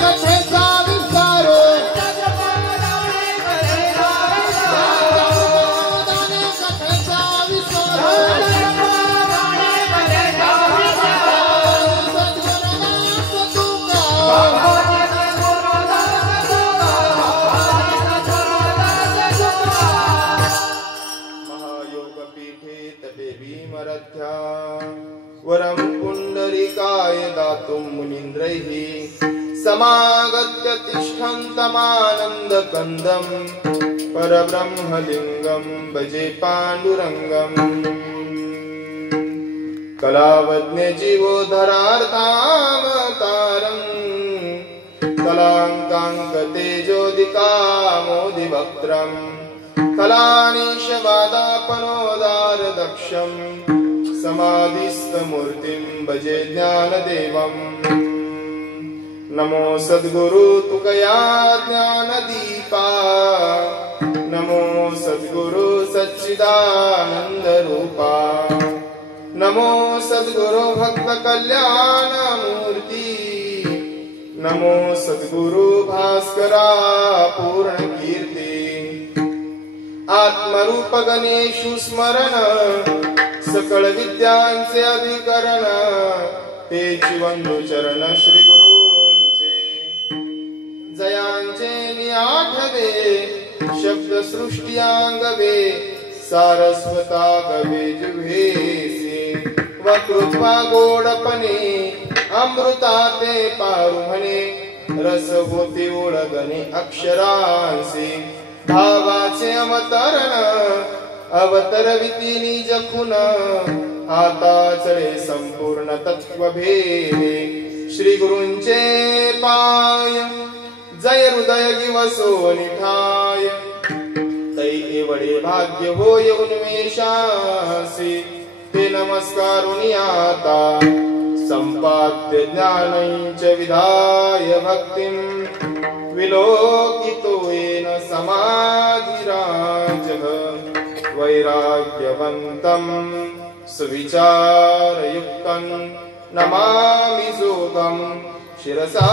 कथेचा विस्तार वरं पुंडरीकाय दातुं मुनीन्द्रैः समागत्य तिष्ठन्तमानन्दकन्दं परब्रह्मलिङ्गं भजे पाण्डुरङ्गम् कलावज्ञ जीवोद्धरार्थावतारं कलाङ्काङ्कतेजोदिकामोदिवक्त्रं कलानीशवादापनोदारदक्षम् समाधिस्थमूर्तिं भजे ज्ञानदेवम् नमो सद्गुरु तुकया ज्ञानदीपा नमो सद्गुरु सच्चिदानंद रूपा नमो सद्गुरु भक्त कल्याण मूर्ति नमो सद्गुरु भास्करा पूर्ण कीर्ति आत्मरूप गणेशु स्मरण सकळ विद्यांचे अधिकरण तेच वंदू चरण श्री गुरूंचे जयांचे निआठवे शब्द सृष्टी अंगवे सारस्वता गवे जुभेसे वकृत्वा गोडपणे अमृताते पारू म्हणे रस होते ओळगणे अक्षरांचे भावाचे अवतरण अवतरविती निज खुन आता चळे संपूर्ण तत्व भेदे श्री गुरूंचे पाय जय हृदय दिवसो निठाय तै एवढे भाग्य होय उन्मेषासी ते नमस्कारुणी आता संपाद्य ज्ञानैच विधाय भक्तिं विलोकितो येन समाधिराजः वैराग्यवन्तं सुविचारयुक्तं नमामि जोगं शिरसा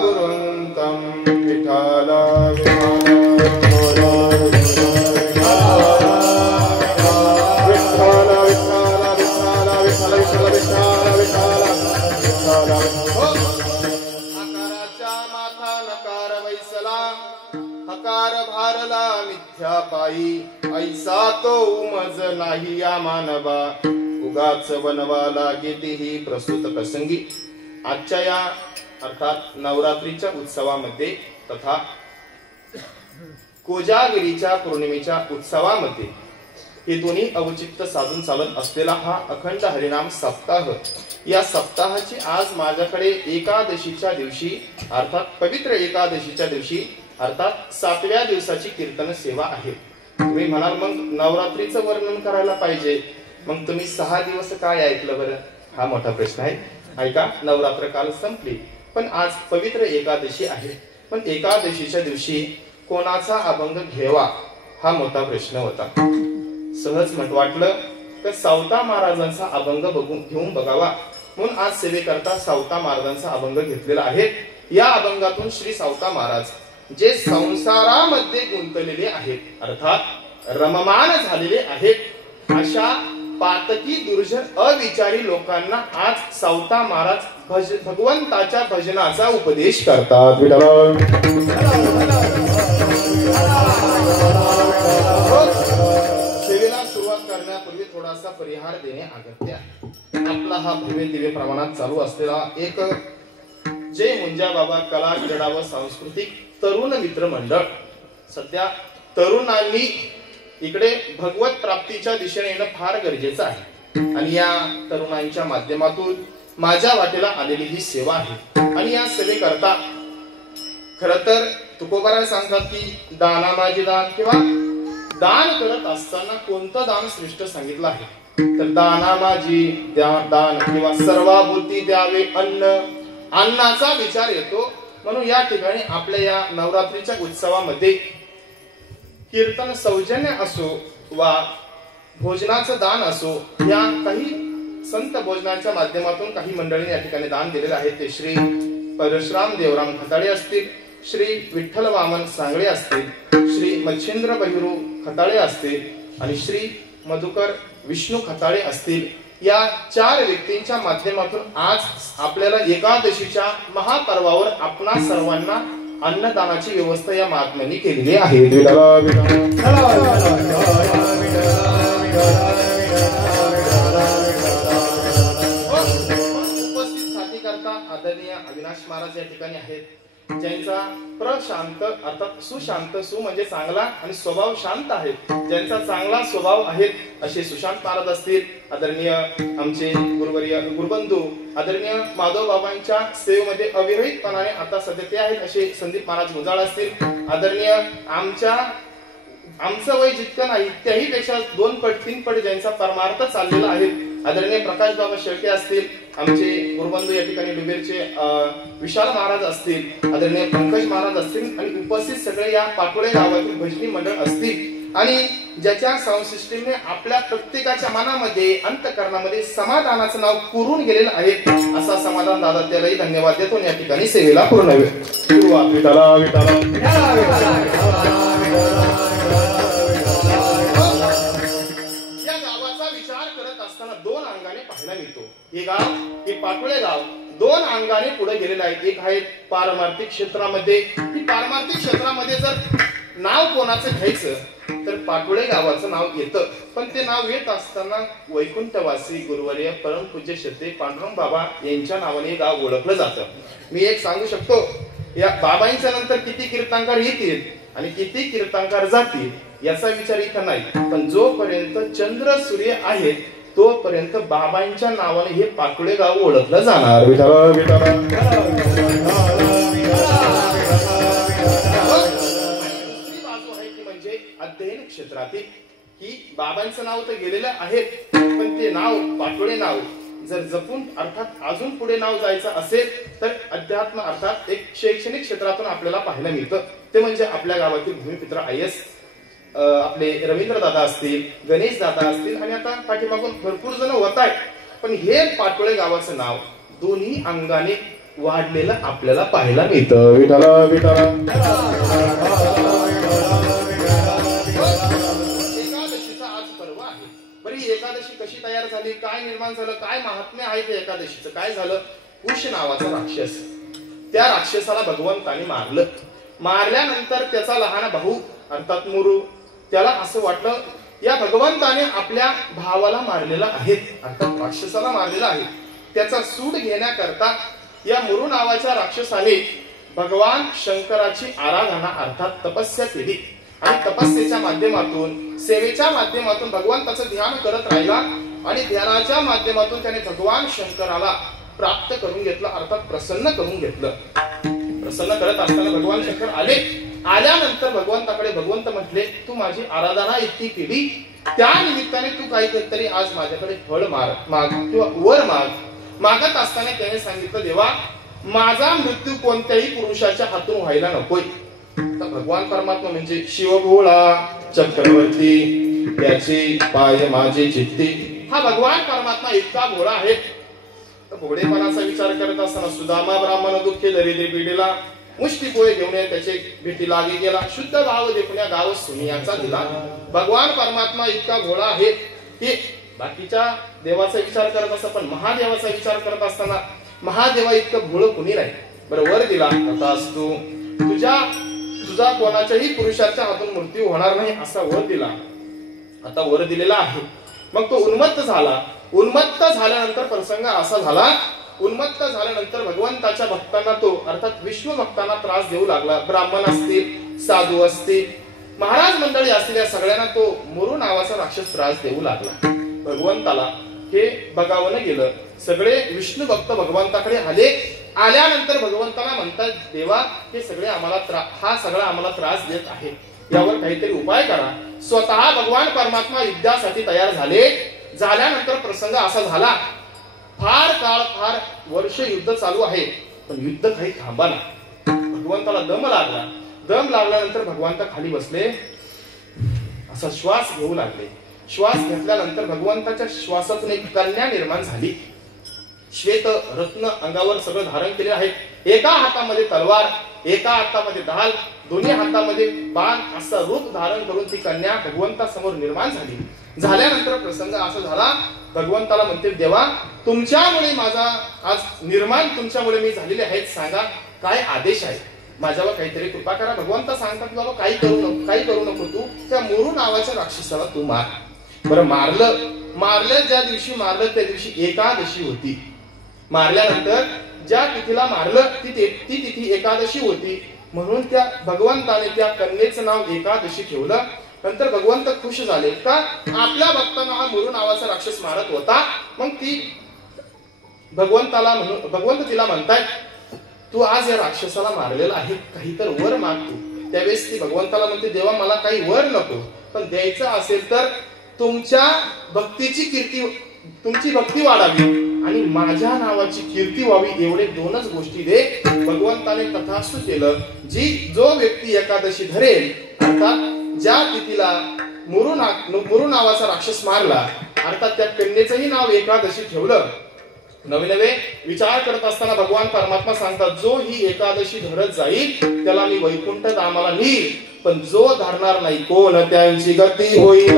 गुरुन्तं विठाला हकार भारला मिथ्या पायी ऐसा तो उमज नाही या मानवा उगाच बनवा लागेती ही प्रस्तुत प्रसंगी आजच्या या अर्थात नवरात्रीच्या उत्सवामध्ये तथा कोजागिरीच्या पौर्णिमेच्या उत्सवामध्ये हे दोन्ही अवचित्त साधून चालत असलेला हा अखंड हरिनाम सप्ताह या सप्ताहाची आज माझ्याकडे एकादशीच्या दिवशी अर्थात पवित्र एकादशीच्या दिवशी अर्थात 7व्या दिवसाची कीर्तन सेवा आहे। तुम्ही म्हणाल मग नवरात्रीचं वर्णन करायला पाहिजे मग तुम्ही 6 दिवस काय ऐकलं बरं हा मोठा प्रश्न आहे। ऐका नवरात्र काल संपली पण आज पवित्र एकादशी आहे पण एकादशीच्या दिवशी कोणाचा अभंग घ्यावा हा मोठा प्रश्न होता। सहज वाटलं तर सावता महाराजांचा अभंग घेऊन बघावा म्हणून आज सेवेकरता सावता महाराजांचा अभंग घेतलेला आहे। या अभंगातून श्री सावता महाराज जे संसारामध्ये गुंतलेले आहेत अर्थात रममान झालेले आहेत अशा पातकी दुर्जन अविचारी लोकांना आज सावता महाराज भगवंताच्या भजनाचा उपदेश करतात। सेवेला सुरुवात करण्यापूर्वी थोडासा परिहार देणे अगत्य आहे। आपला हा भव्य दिव्य प्रमाणात चालू असलेला एक जय मुंजा बाबा कला क्रीडा व सांस्कृतिक तरुण मित्र मंडळ सध्या तरुणांनी इकडे भगवत प्राप्तीच्या दिशेने येणं फार गरजेचं आहे आणि या तरुणांच्या माध्यमातून माझ्या वाटेला आलेली ही सेवा आहे आणि या सेवेकरता खरं तर तुकोबाराय सांगतात की दाना माझी दान किंवा दान करत असताना कोणतं दान श्रेष्ठ सांगितलं आहे तर दाना माझी दान किंवा सर्वाभूती द्यावे अन्न अन्नाचा विचार येतो म्हणून या ठिकाणी आपल्या या नवरात्रीच्या उत्सवामध्ये कीर्तन सौजन्य असो वा भोजनाचं दान असो या काही संत भोजनाच्या माध्यमातून काही मंडळींनी या ठिकाणी दान दिलेले आहे ते श्री परशुराम देवराम खताळे असतील, श्री विठ्ठल वामन सांगळे असतील, श्री मच्छिंद्र बहिरू खताळे असतील आणि श्री मधुकर विष्णू खताळे असतील. या 4 व्यक्तींच्या माध्यमातून आज आपल्याला एकादशीच्या महापर्वावर आपणा सर्वांना अन्नदानाची व्यवस्था या महात्म्यांनी केलेली आहे. उपस्थित साथीकरता आदरणीय अविनाश महाराज या ठिकाणी आहेत, ज्यांचा प्रशांत अर्थात सुशांत, सु म्हणजे चांगला आणि स्वभाव शांत आहे, ज्यांचा चांगला स्वभाव आहे असे सुशांत महाराज असतील. आदरणीय आमचे गुरुवर्य गुरुबंधू आदरणीय माधव बाबांच्या सेवेमध्ये अविरहितपणाने आता सध्या ते आहेत असे संदीप महाराज गुंजाळ असतील. आदरणीय आमचं वय जितकं नाही त्याही पेक्षा 2 पट 3 पट ज्यांचा परमार्थ चाललेला आहे आदरणीय प्रकाश बाबा शेळके असतील, आमचे गुरुबंधू या ठिकाणी डुबेरचे विशाल महाराज असतील, आदरणीय पंकज महाराज असतील आणि उपस्थित सगळे या पाटोळे गावातील भजनी मंडळ असतील आणि ज्याच्या साऊंड सिस्टीमने आपल्या प्रत्येकाच्या मनामध्ये अंतःकरणामध्ये समाधानाचं नाव कोरून गेलेलं आहे असा समाधान दादा त्यालाही धन्यवाद देतो. या ठिकाणी सेवेला पूर्ण वेळ सुरुवात. विठाला विठाला हे गाव हे पाटोळे गाव 2 अंगाने पुढे गेलेले आहे. एक आहे पारमार्थिक क्षेत्रामध्ये. ही पारमार्थिक क्षेत्रामध्ये जर नाव कोणाचं घ्यायचं तर पाटोळे गावाचं नाव येतं, पण ते नाव येत असताना वैकुंठवासी गुरुवर्य परमपूज्य श्री पांडुरंग बाबा यांच्या नावाने हे गाव ओळखलं जातं. मी एक सांगू शकतो, या बाबांच्या नंतर किती कीर्तनकार येतील आणि किती कीर्तनकार जातील याचा विचार इथं नाही, पण जोपर्यंत चंद्र सूर्य आहे तोपर्यंत बाबांच्या नावाने हे पाटोळे गाव ओळखलं जाणार. म्हणजे अध्ययन क्षेत्रातील ही बाबांचं नाव तर गेलेलं आहे, पण ते नाव पाटोळे नाव जर जपून अर्थात अजून पुढे नाव जायचं असेल तर अध्यात्म अर्थात एक शैक्षणिक क्षेत्रातून आपल्याला पाहायला मिळतं. ते म्हणजे आपल्या गावातील भूमिपुत्र IAS आपले रवींद्र दादा असतील, गणेश दादा असतील आणि आता पाठीमागून भरपूर जण होत आहेत, पण हे पाटोळे गावाचं नाव दोन्ही अंगाने वाढलेलं आपल्याला पाहायला मिळतं. विठाला विठाला एकादशीचा आज पर्व आहे. बरी एकादशी कशी तयार झाली, काय निर्माण झालं, काय महात्म्य आहे ते एकादशीचं? काय झालं, कुश नावाचा राक्षस, त्या राक्षसाला भगवंताने मारलं. मारल्यानंतर त्याचा लहान भाऊ अर्थात मुरू त्याला असं वाटलं या भगवंताने आपल्या भावाला मारलेला आहे, अर्थात राक्षसाला मारलेला आहे. त्याचा सूड घेण्याकरता या मुरू नावाच्या राक्षसाने भगवान शंकराची आराधना अर्थात तपस्या केली आणि तपस्येच्या माध्यमातून सेवेच्या माध्यमातून भगवंताचं ध्यान करत राहिला आणि ध्यानाच्या माध्यमातून त्याने भगवान शंकराला प्राप्त करून घेतलं, अर्थात प्रसन्न करून घेतलं. प्रसन्न करत असताना भगवान शंकर आले. आल्यानंतर भगवंताकडे भगवंत म्हटले, तू माझी आराधना इतकी केली त्या निमित्ताने तू काहीतरी आज माझ्याकडे फळ माग किंवा वर मागत असताना त्याने सांगितलं, देवा माझा मृत्यू कोणत्याही पुरुषाच्या हातून व्हायला नकोय. तर भगवान परमात्मा म्हणजे शिवभोळा चक्रवर्ती त्याचे पाय माझे चित्ती, हा भगवान परमात्मा इतका भोळा आहे. भोळेपणाचा विचार करत असताना सुदामा ब्राह्मण दुःखे दरिद्री पिढीला मुष्टी पोहे घेऊन त्याचे भेटी लागे गेला, शुद्ध भाव देखुन्या गाव सुनियाचा दिला. भगवान परमात्मा इतका भोळा आहे की बाकीच्या देवाचा विचार करत असता, पण महादेवाचा विचार करत असताना महादेवा इतकं भोळ कुणी नाही. बरं वर दिला, आता तू तुझा कोणाच्याही पुरुषाच्या हातून मृत्यू होणार नाही असा वर दिला. आता वर दिलेला आहे. मग तो उन्मत्त झाला. उन्मत्त झाल्यानंतर प्रसंग असा झाला, उन्मत्त झाल्यानंतर भगवंताच्या भक्तांना तो अर्थात विष्णू भक्तांना त्रास देऊ लागला. ब्राह्मण असतील, साधू असतील, महाराज मंडळी असतील, या सगळ्यांना तो मुरू नावाचा राक्षस त्रास देऊ लागला. भगवंताला हे बघावं गेलं. सगळे विष्णू भक्त भगवंताकडे आले. आल्यानंतर भगवंताला म्हणतात, देवा हे सगळे हा सगळा आम्हाला त्रास देत आहे, यावर काहीतरी उपाय करा. स्वतः भगवान परमात्मा युद्धासाठी तयार झाले. झाल्यानंतर प्रसंग असा झाला, फार वर्ष युद्ध चालू आहे, पण युद्ध काही थांबाना. भगवंताला दम लागला. दम लागल्यानंतर भगवंत खाली बसले, असा श्वास घेऊ लागले. श्वास घेतल्यानंतर भगवंताच्या श्वासातून एक कन्या निर्माण झाली. श्वेत रत्न अंगावर सगळं धारण केले आहे. एका हातामध्ये तलवार, एका हातामध्ये ढाल, दोन्ही हातामध्ये बाण असं रूप धारण करून ती कन्या भगवंतासमोर निर्माण झाली. झाल्यानंतर प्रसंग असा झाला, भगवंताला म्हणते, देवा तुमच्यामुळे माझा आज निर्माण तुमच्यामुळे मी झालेले आहेत, सांगा काय आदेश आहे, माझ्यावर काहीतरी कृपा करा. भगवंत सांगतात बाबा काही करू नको तू त्या मुरू नावाच्या राक्षसाला तू मार. बरं मारलं ज्या दिवशी मारलं त्या दिवशी एकादशी होती. मारल्यानंतर ज्या तिथीला मारलं ती तिथी एकादशी होती, म्हणून त्या भगवंताने त्या कन्येचं नाव एकादशी ठेवलं. नंतर भगवंत खुश झाले का आपल्या भक्तांना हा मुरू नावाचा राक्षस मारत होता. मग ती भगवंत तिला म्हणताय, तू आज या राक्षसाला मारलेला आहे, काही तर वर माग तू. त्यावेळेस ती भगवंताला म्हणते, देवा मला काही वर नको, पण द्यायचं असेल तर तुमच्या भक्तीची कीर्ती, तुमची भक्ती वाढावी आणि माझ्या नावाची कीर्ती व्हावी, एवढे दोनच गोष्टी दे. भगवंताने तथास्तु केलं. जो व्यक्ती एकादशी धरेल, अर्थात ज्या तिथीला मुरू नावाचा राक्षस मारला, अर्थात त्या कन्येचंही नाव एकादशी ठेवलं. नवे विचार करत असताना भगवान परमात्मा सांगतात, जो ही एकादशी धरत जाईल त्याला मी वैकुंठ धामाला नेईल, पण जो धरणार नाही कोण त्यांची गती होईल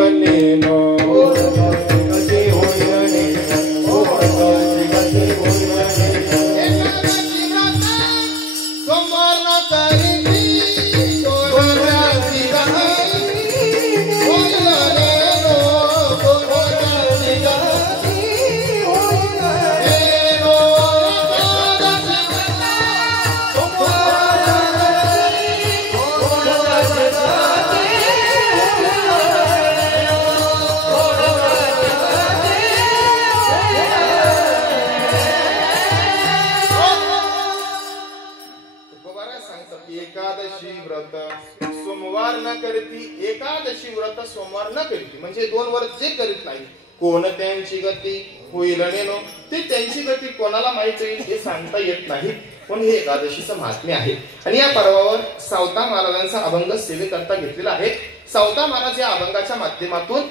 एकादशी व्रत सोमवार न करती, म्हणजे 2 व्रत जे करीत नाही कोण त्यांची गती होईल नेनो. ते त्यांची गती कोणाला माहित होईल हे सांगता येत नाही, पण हे एकादशीचं महात्म्य आहे. आणि या पर्वावर सावता महाराजांचा अभंग सेवेकरता घेतलेला आहे. सावता महाराज या अभंगाच्या माध्यमातून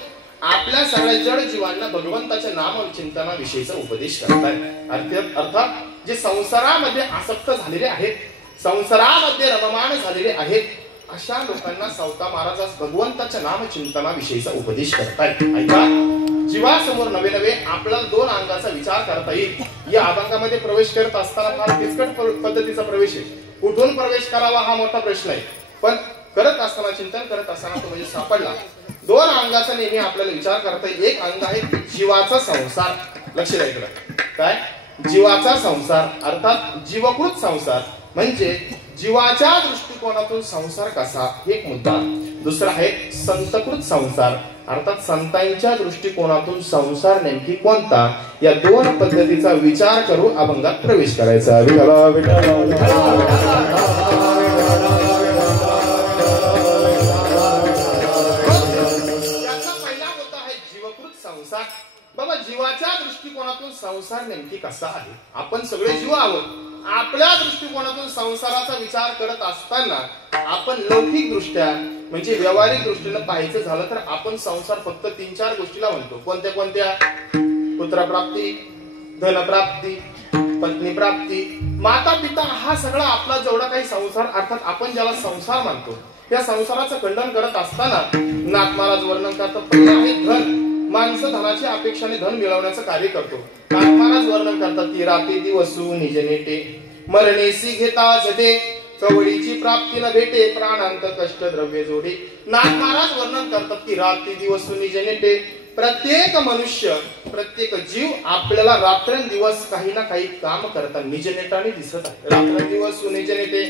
आपल्या सगळ्या जड जीवांना भगवंताच्या नाम चिंतनाविषयीचा उपदेश करतात. अर्थात जे संसारामध्ये आसक्त झालेले आहेत, संसारामध्ये रममाण झालेले आहेत, अशा लोकांना सावता महाराज भगवंताच्या नाम चिंतनाविषयीचा उपदेश करतायत. ऐका, जीवासमोर नवे आपल्याला 2 अंगाचा विचार करता येईल. या अभंगामध्ये प्रवेश करत असताना फार किचकट पद्धतीचा प्रवेश आहे. कुठून प्रवेश करावा हा मोठा प्रश्न आहे, पण करत असताना चिंतन करत असताना तो म्हणजे सापडला. 2 अंगाचा नेहमी आपल्याला विचार करता येईल. एक अंग आहे जीवाचा संसार. लक्ष द्यायचं काय, जीवाचा संसार अर्थात जीवकृत संसार, म्हणजे जीवाच्या दृष्टिकोनातून संसार कसा, एक मुद्दा. दुसरा आहे संतकृत संसार, अर्थात संतांच्या दृष्टिकोनातून संसार नेमकी कोणता. या 2 पद्धतीचा विचार करू अभंगात प्रवेश करायचा. बाबा जीवाच्या दृष्टिकोनातून संसार नेमकी कसा आहे. आपण सगळे जीव आहोत. आपल्या दृष्टिकोनातून संसाराचा विचार करत असताना आपण लौकिक दृष्ट्या म्हणजे व्यावहारिक दृष्टीने पाहायचं झालं तर आपण संसार फक्त 3-4 गोष्टीला म्हणतो. कोणत्या? पुत्रप्राप्ती, धनप्राप्ती, पत्नी प्राप्ती, माता पिता, हा सगळा आपला जेवढा काही संसार अर्थात आपण ज्याला संसार मानतो, त्या संसाराचं खंडन करत असताना नाथ महाराज वर्णन करतात. पहिला आहे धन. माणसं धनाच्या अपेक्षाने धन मिळवण्याचं कार्य करतो. नाथ महाराज वर्णन करतात की रात्री दिवसू निज नेटे, मरणेसी घेता झटे, कवडीची प्राप्ती न भेटे, प्राणांत कष्ट द्रव्य जोडे. नाथ महाराज वर्णन करतात की रात्री दिवसू निज नेटे, प्रत्येक मनुष्य, प्रत्येक जीव आपल्याला रात्रंदिवस काही ना काही काम करतात निज नेटाने दिसत आहे. रात्रंदिवस निज नेटे,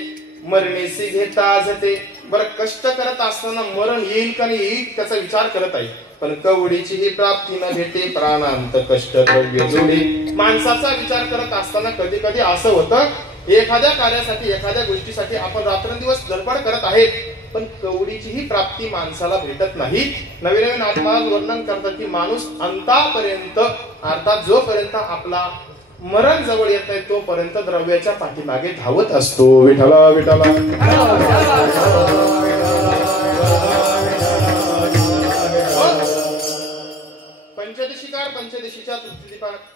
मरणेसी घेता झटे. बरं, कष्ट करत असताना मरण येईल का नाही येईल त्याचा विचार करत आहे, पण कवडीची ही प्राप्ती न भेटे, प्राणांत कष्ट द्रव्य जोडे. माणसाचा विचार करत असताना कधी कधी असं होतं, एखाद्या कार्यासाठी एखाद्या गोष्टीसाठी आपण रात्रंदिवस धडपड करत आहेत, पण कवडीची ही प्राप्ती माणसाला भेटत नाही. नवीन आत्माज वर्णन करतात की माणूस अंतापर्यंत अर्थात जोपर्यंत आपला मरण जवळ येत नाही तोपर्यंत द्रव्याच्या पाठीमागे धावत असतो. विठला विठला पंचदशीकार पंचदशीच्या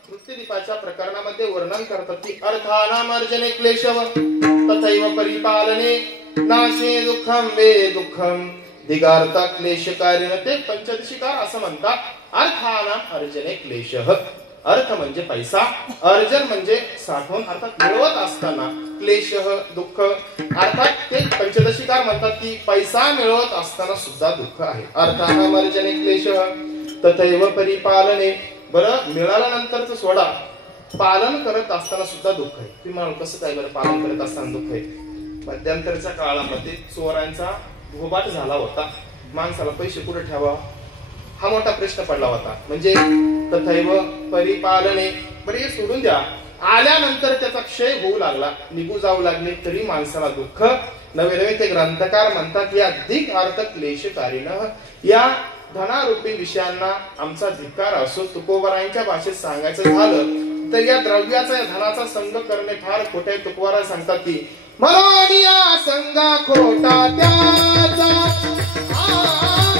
तृतीयदीपाच्या प्रकरणामध्ये वर्णन करतात की अर्थानामर्जने क्लेशव तथैव परिपालने नाशे दुःखम वे दुःखम दिगार्थ क्लेशकार्य. ते पंचदशीकार असं म्हणतात अर्थानाम अर्जने क्लेशः. अर्थ म्हणजे पैसा, अर्जन म्हणजे साठवून अर्थात मिळवत असताना, क्लेशः दुःख. अर्थात ते पंचदशीकार म्हणतात की पैसा मिळवत असताना सुद्धा दुःख आहे. अर्थानाम अर्जने क्लेशः तथैव परिपालने. बरं मिळाल्यानंतरच सोडा, पालन करत असताना सुद्धा दुःख आहे. तुम्ही म्हणाल कसं काय बरं पालन करत असताना दुःख आहे? मध्यंतरच्या काळामध्ये चोरांचा घोबाट झाला होता. माणसाला पैसे कुठे ठेवा हा मोठा प्रश्न पडला होता. म्हणजे तथैव परिपालने. बरे हे सोडून द्या, आल्यानंतर त्याचा क्षय होऊ लागला, निघू जाऊ लागले तरी माणसाला दुःख. नवे नवे ते ग्रंथकार म्हणतात या अधिक अर्थ क्लेशकारीनं. या धनारूपी विषयांना आमचा धिक्कार असो. तुकोबारायांच्या भाषेत सांगायचं झालं तर या द्रव्याचा या धनाचा संग करणे फार खोटे. तुकोबारा सांगतात की म्हणून या संगा खोटा त्याचा,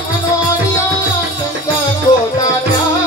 म्हणून या संगा खोटा त्याचा.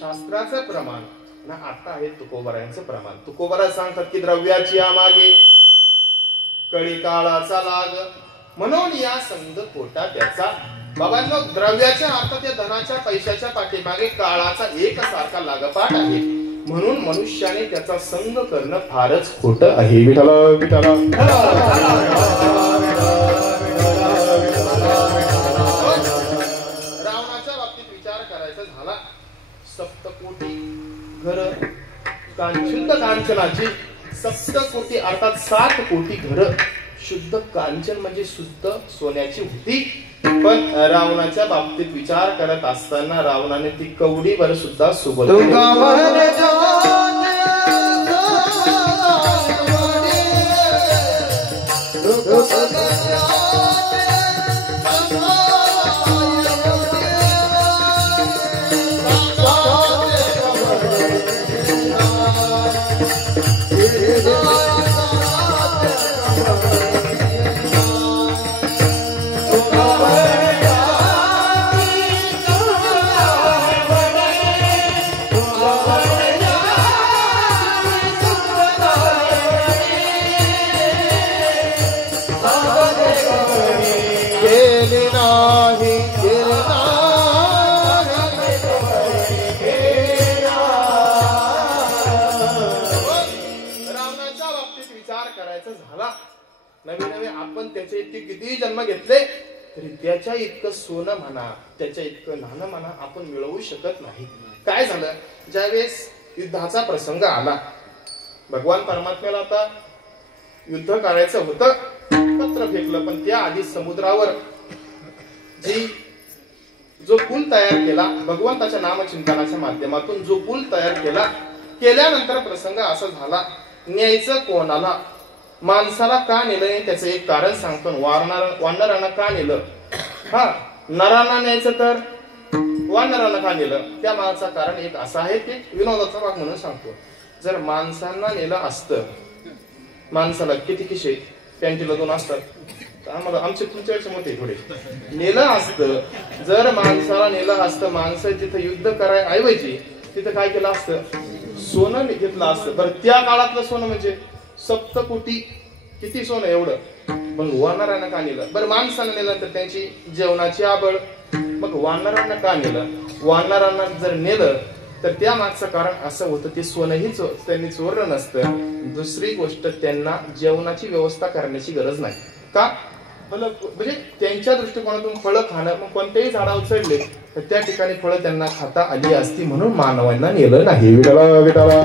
शास्त्राचं प्रमाण ना आता आहे तुकोबारायांचं प्रमाण. तुकोबारा सांगतात की द्रव्याची आमागे कळी काळाचा लाग म्हणून या संग खोटा त्याचा. बाबांनो द्रव्याच्या अर्थात या धनाच्या पैशाच्या पाठीमागे काळाचा एक सारखा लागपाठ आहे. म्हणून मनुष्याने त्याचा संग करणं फारच खोट आहे. विठ्ठल विठ्ठल. रावणाच्या बाबतीत विचार करायचा झाला, सप्तकोटी घर शुद्ध कांचनाची, सप्तकोटी अर्थात 7 कोटी घर शुद्ध कांचन म्हणजे शुद्ध सोन्याची होती. पण रावणाच्या बाबतीत विचार करत असताना रावणाने ती कवडीवर सुद्धा सोबत किती जन्म घेतले तरी त्याच्या इतकं सोनं म्हणा, त्याच्या इतकं नाणं म्हणा आपण मिळवू शकत नाही. काय झालं, ज्यावेळेस युद्धाचा प्रसंग आला, भगवान परमात्म्याला आता युद्ध करायचं होतं, पत्र फेकलं. पण त्या आधी समुद्रावर जो पूल तयार केला भगवंताच्या नामचिंतनाच्या माध्यमातून, जो पूल तयार केल्यानंतर प्रसंग असा झाला, न्यायचं कोणाला, माणसाला का नेलं त्याचं एक कारण सांगतो. वानरांना का नेलं, हा नरांना न्यायचं तर वानरांना का नेलं, त्या मागचं कारण एक असं आहे की विनोदाचा भाग म्हणून सांगतो. जर माणसांना नेलं असतं, माणसाला किती खिशे, पॅन्टीला 2 असतात, आम्हाला आमचे तुमच्यापेक्षा मोठे थोडे, नेलं असतं. जर माणसाला नेलं असतं, माणसं तिथं युद्ध करायला ऐवजी तिथं काय केलं असतं, सोनं घेतलं असतं. बरं त्या काळातलं सोनं म्हणजे सप्तकोटी, किती सोनं एवढं. पण वानरांना का नेलं, बरं माणसानं नेलं तर त्यांची जेवणाची आबळ, मग वानरांना का नेलं, वानरांना जर नेलं तर त्या मागचं कारण असं होतं, ते सोनंही त्यांनी चोरलं नसतं. दुसरी गोष्ट, त्यांना जेवणाची व्यवस्था करण्याची गरज नाही. का, फळं म्हणजे त्यांच्या दृष्टिकोनातून फळं खाणं, मग कोणत्याही झाडावर चढले तर त्या ठिकाणी फळं त्यांना खाता आली असती म्हणून मानवांना नेलं नाही. विठाला विठाला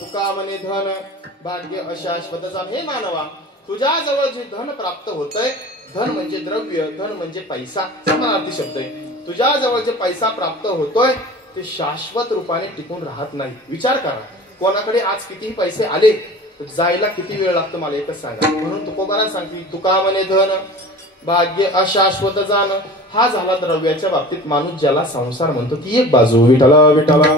तुका म्हणे धन भाग्य अशाश्वत जाण. हे मानवा, तुझ्या जवळ जे धन प्राप्त होतंय, धन म्हणजे द्रव्य, धन म्हणजे पैसा, समानार्थी शब्द आहे. तुझ्या जवळ जे पैसा प्राप्त होतोय ते शाश्वत रूपाने टिकून राहत नाही. विचार करा, कोणाकडे आज कितीही पैसे आले तर जायला किती वेळ लागतो मला एकच सांगा. म्हणून तुकोबारा सांगते तुका म्हणे धन भाग्य अशाश्वत जाण. हा झाला द्रव्याच्या बाबतीत माणूस ज्याला संसार म्हणतो ती एक बाजू. विठाला विठाला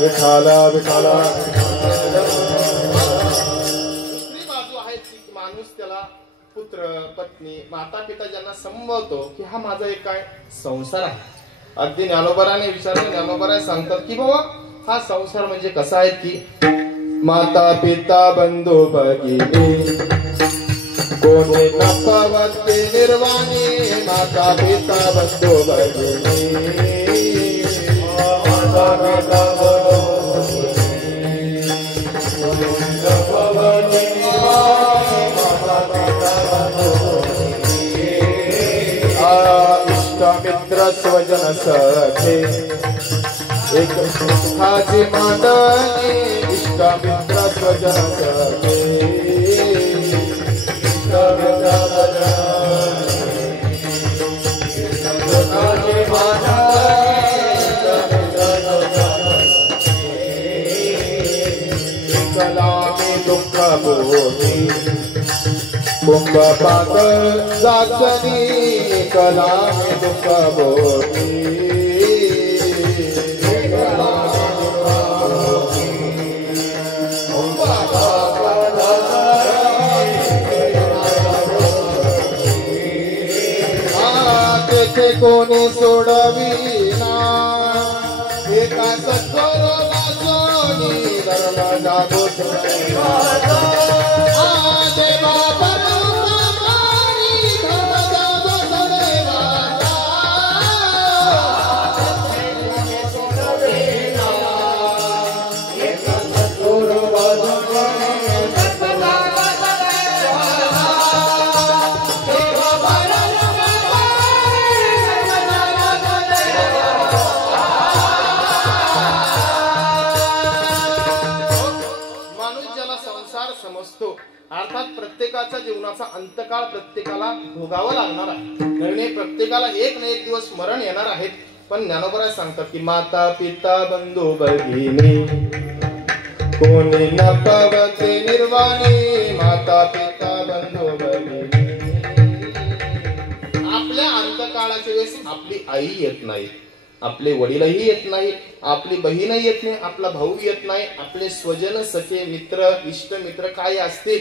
विठाला विठाला. दुसरी बाजू आहे की माणूस त्याला पुत्र पत्नी माता पिता ज्यांना संबोधतो की हा माझा एक काय संसार आहे. अगदी ज्ञानोबराने विचारलं, ज्ञानोबरा सांगतात की बाबा हा संसार म्हणजे कसा आहे की माता पिता बंधू भगिनी कोणी न पवते निर्वाणी. माता पिता बंधू भगिनी माता पिता मित्र स्वजन सखे एक सुखाची मांडणी. इष्ट मित्र स्वजन सखे इष्ट मित्र सुखाची मांडणी. कला में दुःख बोधी कुंभ पाक जाचनी. कला में दुःख बोधी तेथे कोणी सोडविना. एका सत्वर वाचोनी धर्म जागो समजतो. अर्थात प्रत्येकाच्या जीवनाचा अंतकाळ प्रत्येकाला भोगावा लागणार आहे. नवीन प्रत्येकाला एक ना एक दिवस मरण येणार आहेत. पण ज्ञानोबराय सांगतात की माता पिता बंधू भगिनी कोणी न पवते निर्वाणी. माता पिता बंधू भगिनी. आपल्या अंतकाळाच्या वेळेस आपली आई येत नाही, आपले वडीलही येत नाही, आपली बहीणही येत नाही, आपला भाऊ येत नाही, आपले स्वजन सखे मित्र इष्ट मित्र काय असतील,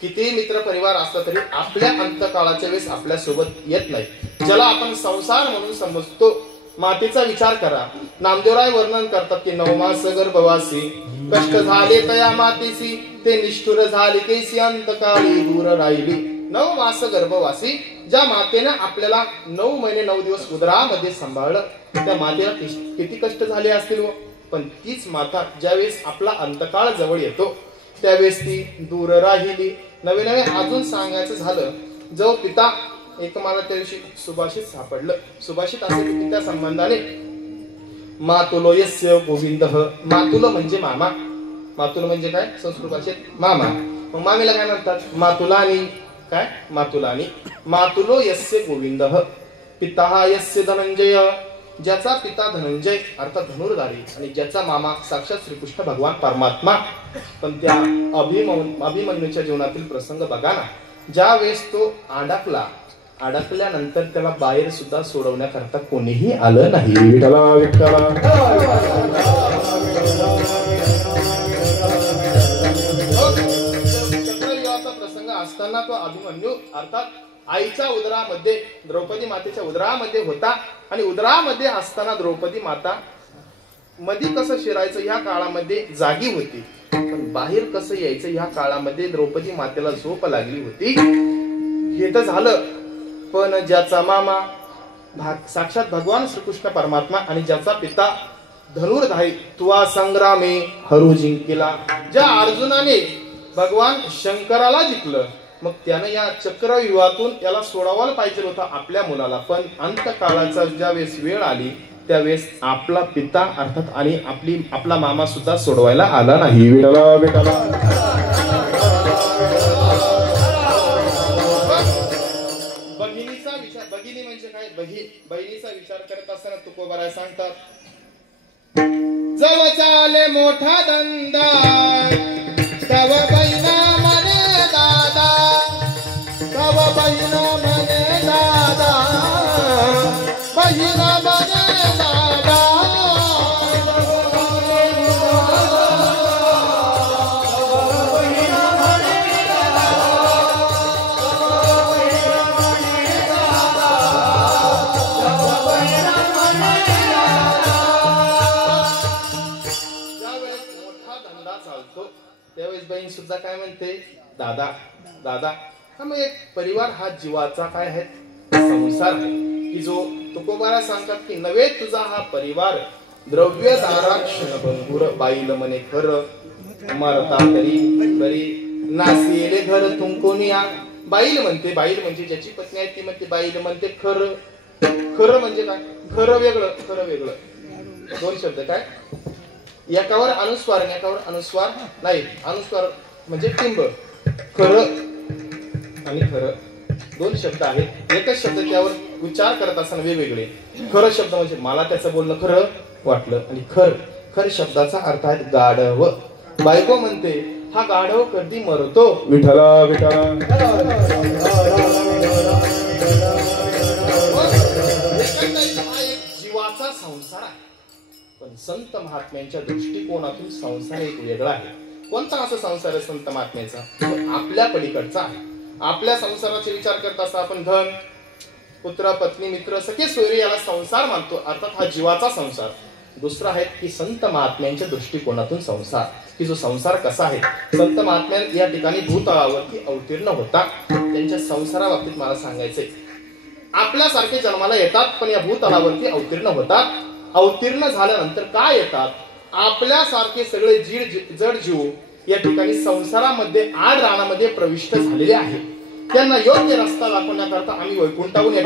किती मित्र परिवार असला तरी आपल्या अंतकाळाच्या वेळेस आपल्या सोबत येत नाही. ज्याला आपण संसार म्हणून समजतो. मातेचा विचार करा. नामदेवराय वर्णन करतात की 9 मास गर्भवासी कष्ट झाले तया मातेसी. ते निष्ठुर झाले कैसी अंतकाळी दूर राहिली. 9 मास गर्भवासी ज्या मातेने आपल्याला 9 महिने 9 दिवस उदरामध्ये सांभाळलं त्या मातेला किती कष्ट झाले असतील. पण तीच माता ज्यावेळेस आपला अंतकाळ जवळ येतो त्यावेळेस ती दूर राहिली. नवे नवे अजून सांगायचं झालं, जो पिता एक मला त्या दिवशी सुभाषित सापडलं. सुभाषित असे की पित्या संबंधाने मातुलो यस्य गोविंद. मातुलो म्हणजे मामा. मातुलो म्हणजे काय संस्कृत भाषेत मामा. मग मामीला काय म्हणतात मातुलानी. काय मातुलानी. मातुलो यस्य गोविंद पिता यस्य धनंजय. ज्याचा पिता धनंजय अर्थात धनुर्धारी आणि ज्याचा मामा साक्षात श्रीकृष्ण भगवान परमात्मा. पण त्या अभिमन्यूच्या जीवनातील प्रसंग बघा ना. ज्या वेळेस तो अडकल्यानंतर त्याला बाहेर सुद्धा सोडवण्याकरता कोणीही आलं नाही. विठ्ठला विठ्ठला. चक्रव्यूहाचा प्रसंग असताना तो अभिमन्यू अर्थात आईच्या उदरामध्ये द्रौपदी मातेच्या उदरामध्ये होता. आणि उदरामध्ये असताना द्रौपदी माता मध्ये कसं शिरायचं ह्या काळामध्ये जागी होती. पण बाहेर कसं यायचं ह्या काळामध्ये द्रौपदी मातेला झोप लागली होती. हे तर झालं. पण ज्याचा मामा साक्षात भगवान श्रीकृष्ण परमात्मा आणि ज्याचा पिता धनुर्धारी तुवा संग्रामे हरू जिंकला, ज्या अर्जुनाने भगवान शंकराला जिंकलं, मग त्यानं या चक्रव्यूहातून याला सोडवायला पाहिजे होता आपल्या मुलाला. पण अंतकाळाचा ज्यावेळेस वेळ आली त्यावेळेस आपला पिता अर्थात आणि आपला मामा सुद्धा सोडवायला आला नाही. विठला विठला. भगिनी म्हणजे काय? बहिणीचा विचार करत असताना तुकोबाराय सांगतात, जव चाले मोठा धंदा तव बहिणा म्हणे दादा, तव बहिणा म्हणे दादा, बहिणा म्हणे दादा. त्यावेळेस बहीण सुद्धा काय म्हणते, दादा दादा. मग एक परिवार हा जीवाचा काय आहे, संसार आहे की जो तुकोबारा सांगतात की नवे तुझा हा परिवार द्रव्य दारा क्षणभंगुर, बाईल म्हणे खरं मरता तरी बरी, नासिले घर तुंकोनिया. बाईल म्हणते, बाईल म्हणजे ज्याची पत्नी आहे ती म्हणते बाईल म्हणते खरं. खरं म्हणजे काय? खरं वेगळं, खरं वेगळं. दोन शब्द काय, एकावर अनुस्वार आणि एकावर अनुस्वार नाही. अनुस्वार म्हणजे टिंब, खरं आणि खरं दोन शब्द आहेत. एकच शब्द त्यावर विचार करत असताना वेगवेगळे. खरं शब्द म्हणजे मला त्याचं बोलणं खरं वाटलं, आणि खर शब्दाचा अर्थ आहे गाढव. बायको म्हणते हा गाढव कधी मरतो, विठला विठला. हा एक जीवाचा संसार आहे. पण संत महात्म्यांच्या दृष्टिकोनातून संसार एक वेगळा आहे. कोणता असा संसार आहे संत महात्म्याचा? आपल्या पलीकडचा आहे. आपल्या संसाराचा विचार करत असता आपण धन पुत्र पत्नी मित्र सगळे सोयरे याला संसार मानतो, अर्थात हा जीवाचा संसार. दुसरा आहे की संत महात्म्यांच्या दृष्टिकोनातून संसार, की जो संसार कसा आहे. संत महात्म्या या ठिकाणी भूतळावरती अवतीर्ण होता. त्यांच्या संसाराबाबतीत मला सांगायचंय, आपल्यासारखे जन्माला येतात पण या भूतळावरती अवतीर्ण होतात. अवतीर्ण झाल्यानंतर काय येतात, आपल्यासारखे सगळे जड जीव या ठिकाणी संसारामध्ये आड रानामध्ये प्रविष्ट झालेले आहेत. त्यांना योग्य रस्ता दाखवण्याकरता आम्ही वैकुंठाहून या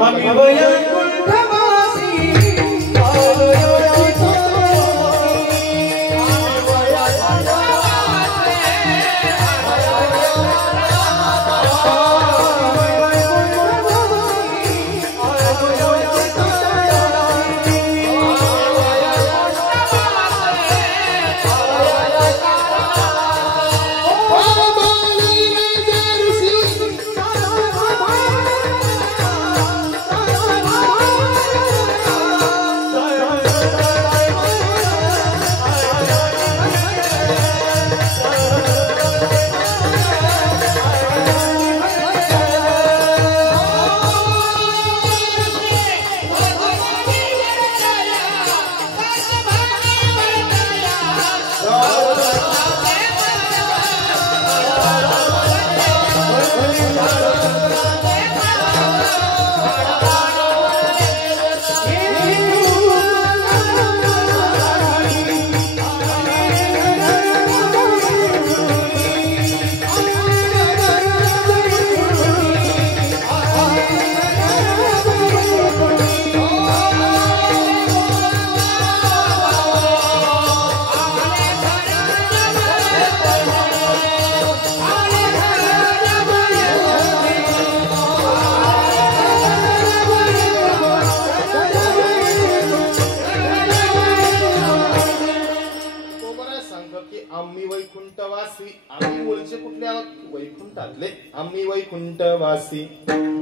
आम्ही वैकुंठवासी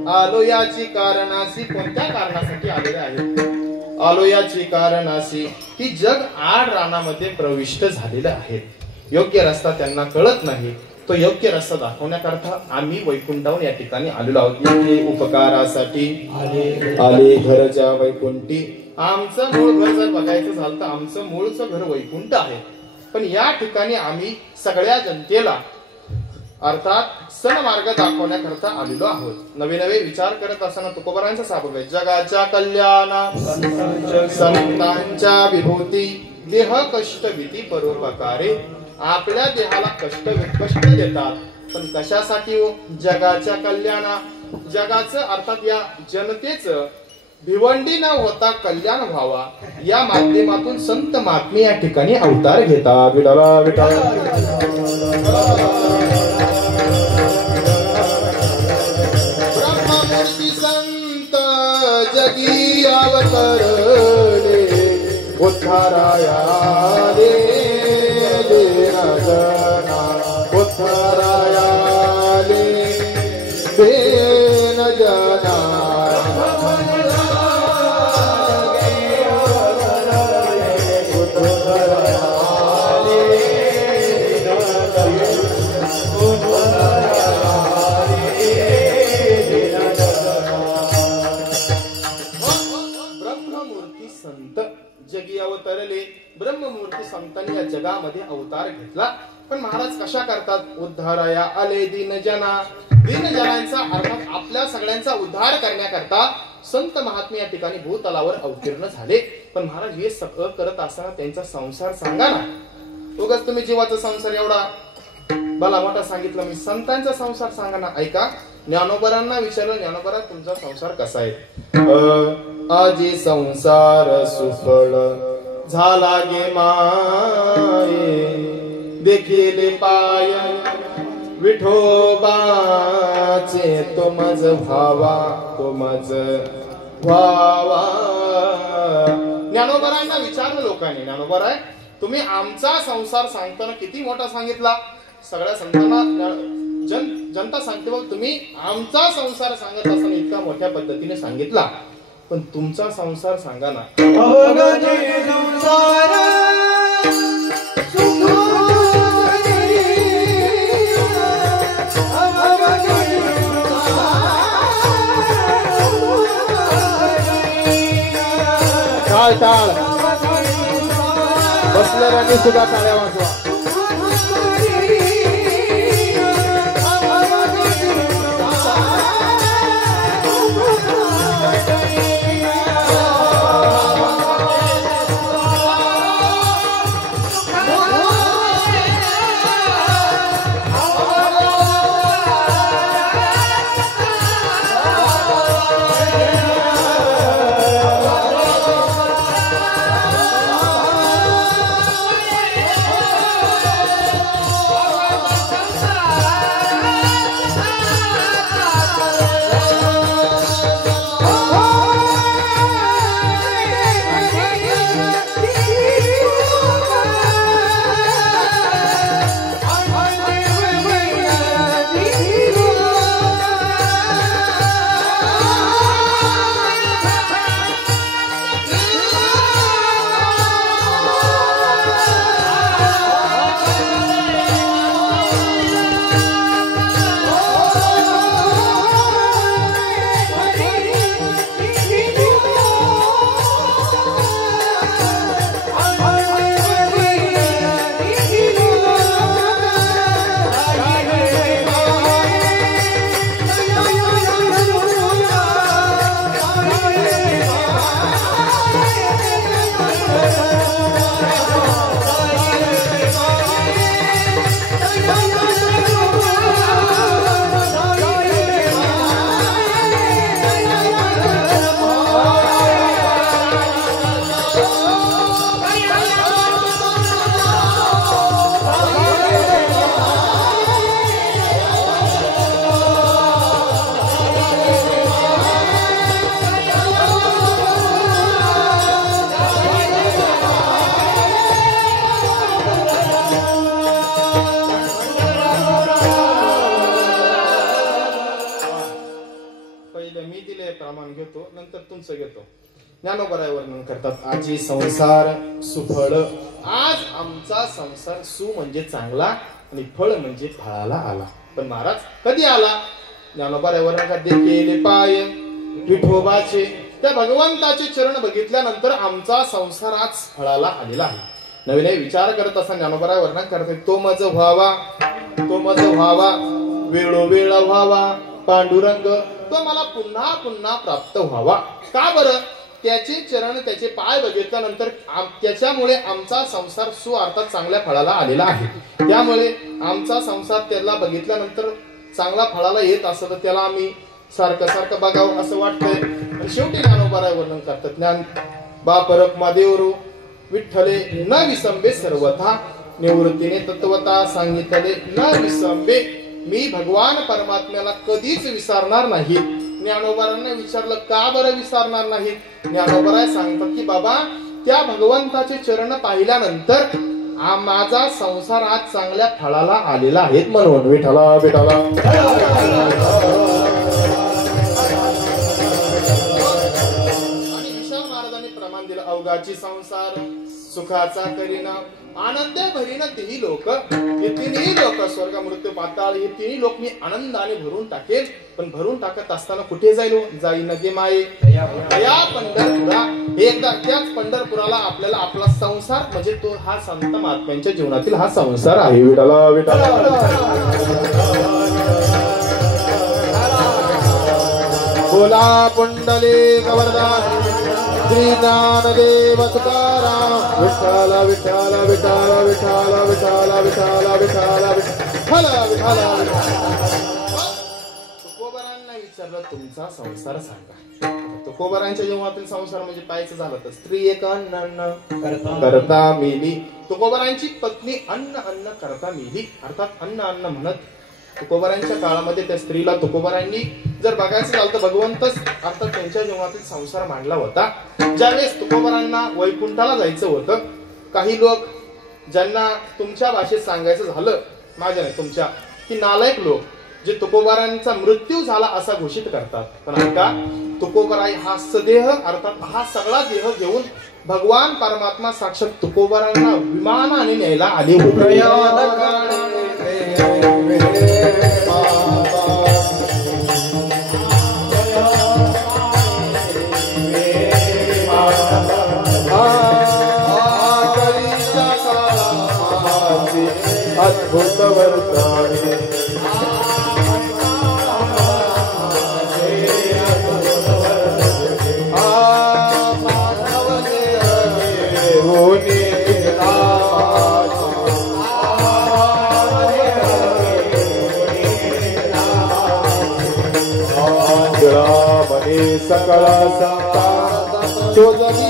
आलो याची कारणासी. कोणत्या कारणासाठी आलेले आहेत? आलो याची कारणासी की जग आड रानामध्ये प्रविष्ट झालेलं आहे. योग्य रस्ता त्यांना कळत नाही. तो योग्य रस्ता दाखवण्याकरता आम्ही वैकुंठाहून या ठिकाणी आलेलो आहोत. इथे उपकारासाठी आले घरच्या वैकुंठी. आमचं मूळ घर जर बघायचं झालं तर आमचं मूळचं घर वैकुंठ आहे. पण या ठिकाणी आम्ही सगळ्या जनतेला अर्थात सन्मार्ग दाखवण्याकरता आलेलो आहोत. नवे नवे विचार करत असताना तुकोबारांचा साबग आहे. जगाच्या कल्याणा संतांच्या विभूती देह कष्ट भीती परोपकारे. आपल्या देहाला कष्ट देतात, पण कशासाठी हो? जगाच्या कल्याणा. जगाचं अर्थात या जनतेचं भिवंडी न होता कल्याण व्हावा या माध्यमातून संत महात्मे या ठिकाणी अवतार घेतात. विठाला विठाला ब्रह्ममूर्ती संत जगी अवतरले उद्धाराया उद्धाराया देन जना. जगी अवतरले. ब्रह्ममूर्ती संतांनी या जगामध्ये अवतार घेतला. पण महाराज कशा करतात? उद्धाराया आले दीनजना. दीनजनांचा अर्थात आपल्या सगळ्यांचा उद्धार करण्याकरता संत महात्मे या ठिकाणी भूतलावर अवतीर्ण झाले. पण महाराज हे सगळं करत असताना त्यांचा संसार सांगा ना. उगाच तुम्ही जीवाचा संसार एवढा भला मोठा सांगितलं, मी संतांचा संसार सांगा ना. ऐका, ज्ञानोबरांना विचारलं, ज्ञानोबरा तुमचा संसार कसा आहे? आजी संसार सुफळ झाला गे माये देखील पाय विठोबाचे तो मज व्हावा तो मज व्हावा. ज्ञानोबरांना विचारलं लोकांनी, ज्ञानोबराय तुम्ही आमचा संसार सांगताना किती मोठा सांगितला. सगळ्या संतांना जनता सांगते बघ, तुम्ही आमचा संसार सांगत असताना इतका मोठ्या पद्धतीने सांगितला, पण तुमचा संसार सांगा ना. टाळ टाळ बसलेल्यांनी सुद्धा टाळ्या वाजवा. ज्ञानोबराय वर्णन करतात. आजी संसार सुफळ. आज आमचा संसार सु म्हणजे चांगला आणि फळ म्हणजे फळाला आला. पण महाराज कधी आला? ज्ञानोबराय वर्णन करतात. केले पाय विठोबाचे, त्या भगवंताचे चरण बघितल्यानंतर आमचा संसार आज फळाला आलेला आहे. नवीन विचार करत असताना ज्ञानोबराय वर्णन करतात. तो मज व्हावा तो मज व्हावा वेळोवेळ व्हावा पांडुरंग, तो मला पुन्हा पुन्हा प्राप्त व्हावा. का बरं? त्याचे चरण त्याचे पाय बघितल्यानंतर त्याच्यामुळे आमचा संसार अर्थात चांगल्या फळाला आलेला आहे. त्यामुळे आमचा संसार त्याला बघितल्यानंतर चांगला फळाला येत असं तर त्याला आम्ही सारखं सारखं बघावं असं वाटतंय. शेवटी ज्ञानोबाराय वर्णन करतात. ज्ञान बापरक मादेवरू विठ्ठले न विसंबे सर्वथा, निवृत्तीने तत्वता सांगितले न विसंबे, मी भगवान परमात्म्याला कधीच विसरणार नाही. ज्ञानोबारांना विचारलं का बरं विसरणार नाही? ज्ञानोबाराय सांगतात की बाबा त्या भगवंताचे चरण पाहिल्यानंतर माझा संसार आज चांगल्या फळाला आलेला आहे म्हणून. विठ्ठला विठ्ठला. आणि विशाल महाराजांनी प्रमाण दिलं, अवघाची संसार सुखाचा करीना आनंदे भरीना तिन्ही लोक, हे तिन्ही लोक स्वर्ग मृत्यू पाताळ हे तिन्ही लोक मी आनंदाने भरून टाकेल. पण भरून टाकत असताना कुठे जाईन गे माये या पंढरपुरा. एकदा त्याच पंढरपुराला आपल्याला आपला संसार म्हणजे तो हा संत महात्म्यांच्या जीवनातील हा संसार आहे. विठ्ठला विठ्ठला. बोला पुंडलिक वरदान श्री ज्ञानदेव तुकाराम. विठ्ठल विठ्ठल विठ्ठल विठ्ठल विठ्ठल विठ्ठल विठ्ठल विठ्ठल विठ्ठल. तुकोबारांना विचारलं तुमचा संसार सांगा. तुकोबारांच्या जीवनातील संसार म्हणजे पाहायचं झालं तर स्त्री एक अन्न करता मेली. तुकोबारांची पत्नी अन्न करता मेली. अर्थात अन्न म्हणत तुकोबारांच्या काळामध्ये त्या स्त्रीला तुकोबारांनी जर बघायचं झालं तर भगवंतच अर्थात त्यांच्या जीवनातील संसार मांडला होता. ज्यावेळेस तुकोबारांना वैकुंठाला जायचं होतं, काही लोक ज्यांना तुमच्या भाषेत सांगायचं झालं माझ्या नाही तुमच्या, की नालायक लोक जे तुकोबारांचा मृत्यू झाला असा घोषित करतात. पण ऐका, तुकोबाराई हा सदेह अर्थात हा सगळा देह घेऊन भगवान परमात्मा साक्षात तुकोबारांना विमानाने न्यायला आले होते. अद्भुत वर्ताने सकळा संता शोधनी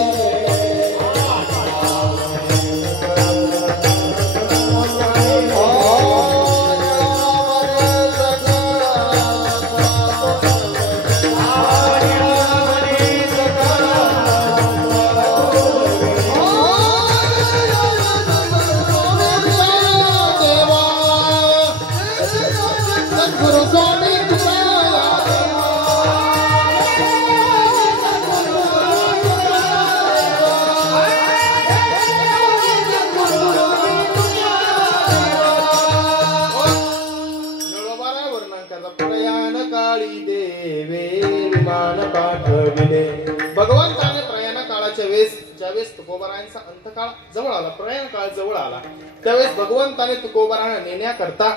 भगवंताने प्रयाण काळाच्या वेळेस ज्यावेळेस तुकोबारायांचा अंतकाळ जवळ आला, प्रयाण काळ जवळ आला, त्यावेळेस भगवंताने तुकोबारांना नेण्याकरता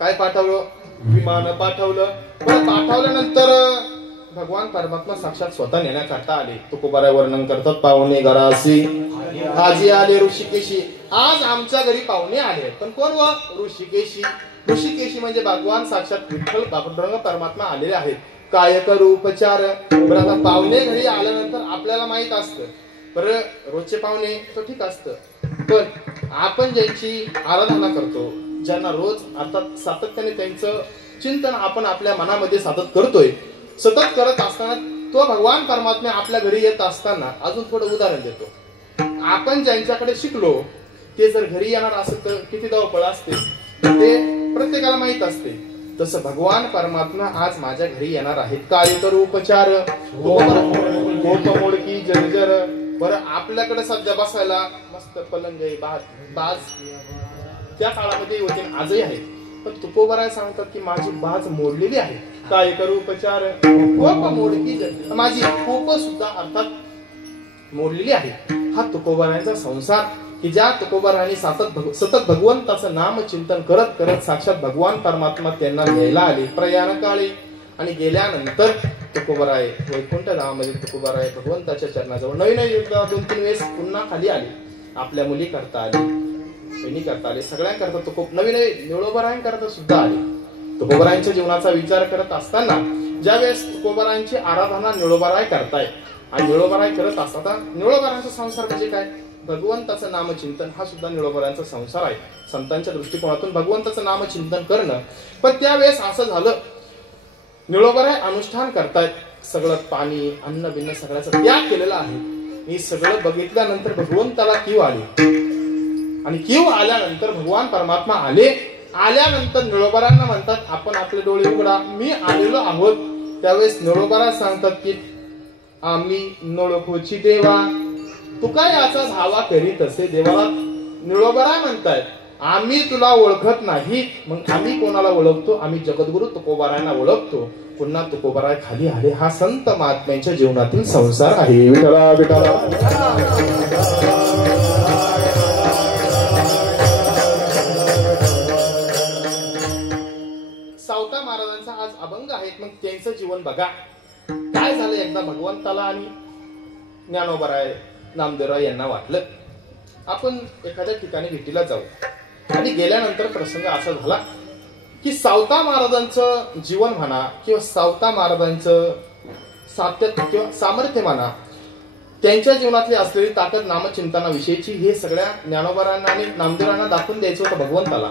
काय पाठवलं? विमान पाठवलं. पण पाठवल्यानंतर भगवान परमात्मा साक्षात स्वतः नेण्याकरता आले. तुकोबाराय वर्णन करतात, पाहुणे घरासी आजी आले ऋषिकेशी. आज आमच्या घरी पाहुणे आले. पण कोण व? ऋषिकेशी. ऋषिकेशी म्हणजे भगवान साक्षात विठ्ठल पांडुरंग परमात्मा आलेले आहेत. काय करू उपचार. बरं आता पाहुणे घरी आल्यानंतर आपल्याला माहित असतं, बरं रोजचे पाहुणे तो ठीक असतं, पण आपण ज्यांची आराधना करतो, ज्यांना रोज अर्थात सातत्याने त्यांचं चिंतन आपण आपल्या मनामध्ये सतत करत असताना तो भगवान परमात्मा आपल्या घरी येत असताना अजून थोडं उदाहरण देतो. आपण ज्यांच्याकडे शिकलो ते जर घरी येणार असेल तर किती धावपळ असते ते प्रत्येकाला माहित असते. तसं भगवान परमात्मा आज माझ्या घरी येणार आहेत. काय करू उपचार. मोडकी जर्जर. बरं आपल्याकडे सध्या बसायला मस्त पलंग आहे, बाज त्या काळामध्ये होते, आजही आहेत. पण तुकोबाराय सांगतात की माझी बाज मोडलेली आहे. काय करू उपचार. कोप मोडकी जर्जर. माझी कोप सुद्धा अर्थात मोडलेली आहे. हा तुकोबारायांचा संसार की ज्या तुकोबारायांनी सतत भगवंताचं नाम चिंतन करत करत साक्षात भगवान परमात्मा त्यांना घ्यायला आले प्रयाण काळी. आणि गेल्यानंतर तुकोबाराय वैकुंठ धामामध्ये तुकोबाराय भगवंताच्या चरणाजवळ नवीन 2-3 वेळेस पुन्हा खाली आले. आपल्या मुली करता आले, बहिणी करता आले, सगळ्यांकरता नवीन निळोबारायांकरता सुद्धा आले. तुकोबारायांच्या जीवनाचा विचार करत असताना ज्यावेळेस तुकोबारायांची आराधना निळोबाराय करताय आणि निळोबाराय करत असताना निळोबारायांचा संसार म्हणजे काय, भगवंताचं नामचिंतन हा सुद्धा निळोबारायांचा संसार आहे. संतांच्या दृष्टिकोनातून भगवंताचं नामचिंतन करणं. पण त्यावेळेस असं झालं, निळोबाराय अनुष्ठान करतायत, सगळं पाणी अन्न बिन्न सगळ्याचा त्याग केलेला आहे. हे सगळं बघितल्यानंतर भगवंताला कीव आली आणि कीव आल्यानंतर भगवान परमात्मा आले. आल्यानंतर निळोबारांना म्हणतात, आपण आपले डोळे उघडा, मी आलेलो आहोत. त्यावेळेस निळोबारा सांगतात की आम्ही नळखोची देवा, तू काय याचा धावा करीत असे. देवाला निळोबारा म्हणतायत, आम्ही तुला ओळखत नाही. मग आम्ही कोणाला ओळखतो, आम्ही जगद्गुरु तुकोबारायांना ओळखतो. पुन्हा तुकोबाराय खाली आले. हा संत महात्म्यांच्या जीवनातील संसार आहे. विठला विठला. सावता महाराजांचा आज अभंग आहेत. मग त्यांचं जीवन बघा काय झालं. एकदा भगवंताला आणि ज्ञानोबाराय नामदेवराय यांना वाटलं आपण एखाद्या ठिकाणी भेटीला जाऊ. आणि गेल्यानंतर प्रसंग असा झाला की सावता महाराजांचं जीवन म्हणा किंवा सावता महाराजांचं सातत्य किंवा सामर्थ्य म्हणा, त्यांच्या जीवनातली असलेली ताकद नामचिंतनाविषयीची हे सगळ्या ज्ञानोबारांना आणि नामदेवरांना दाखवून द्यायचं होतं भगवंताला.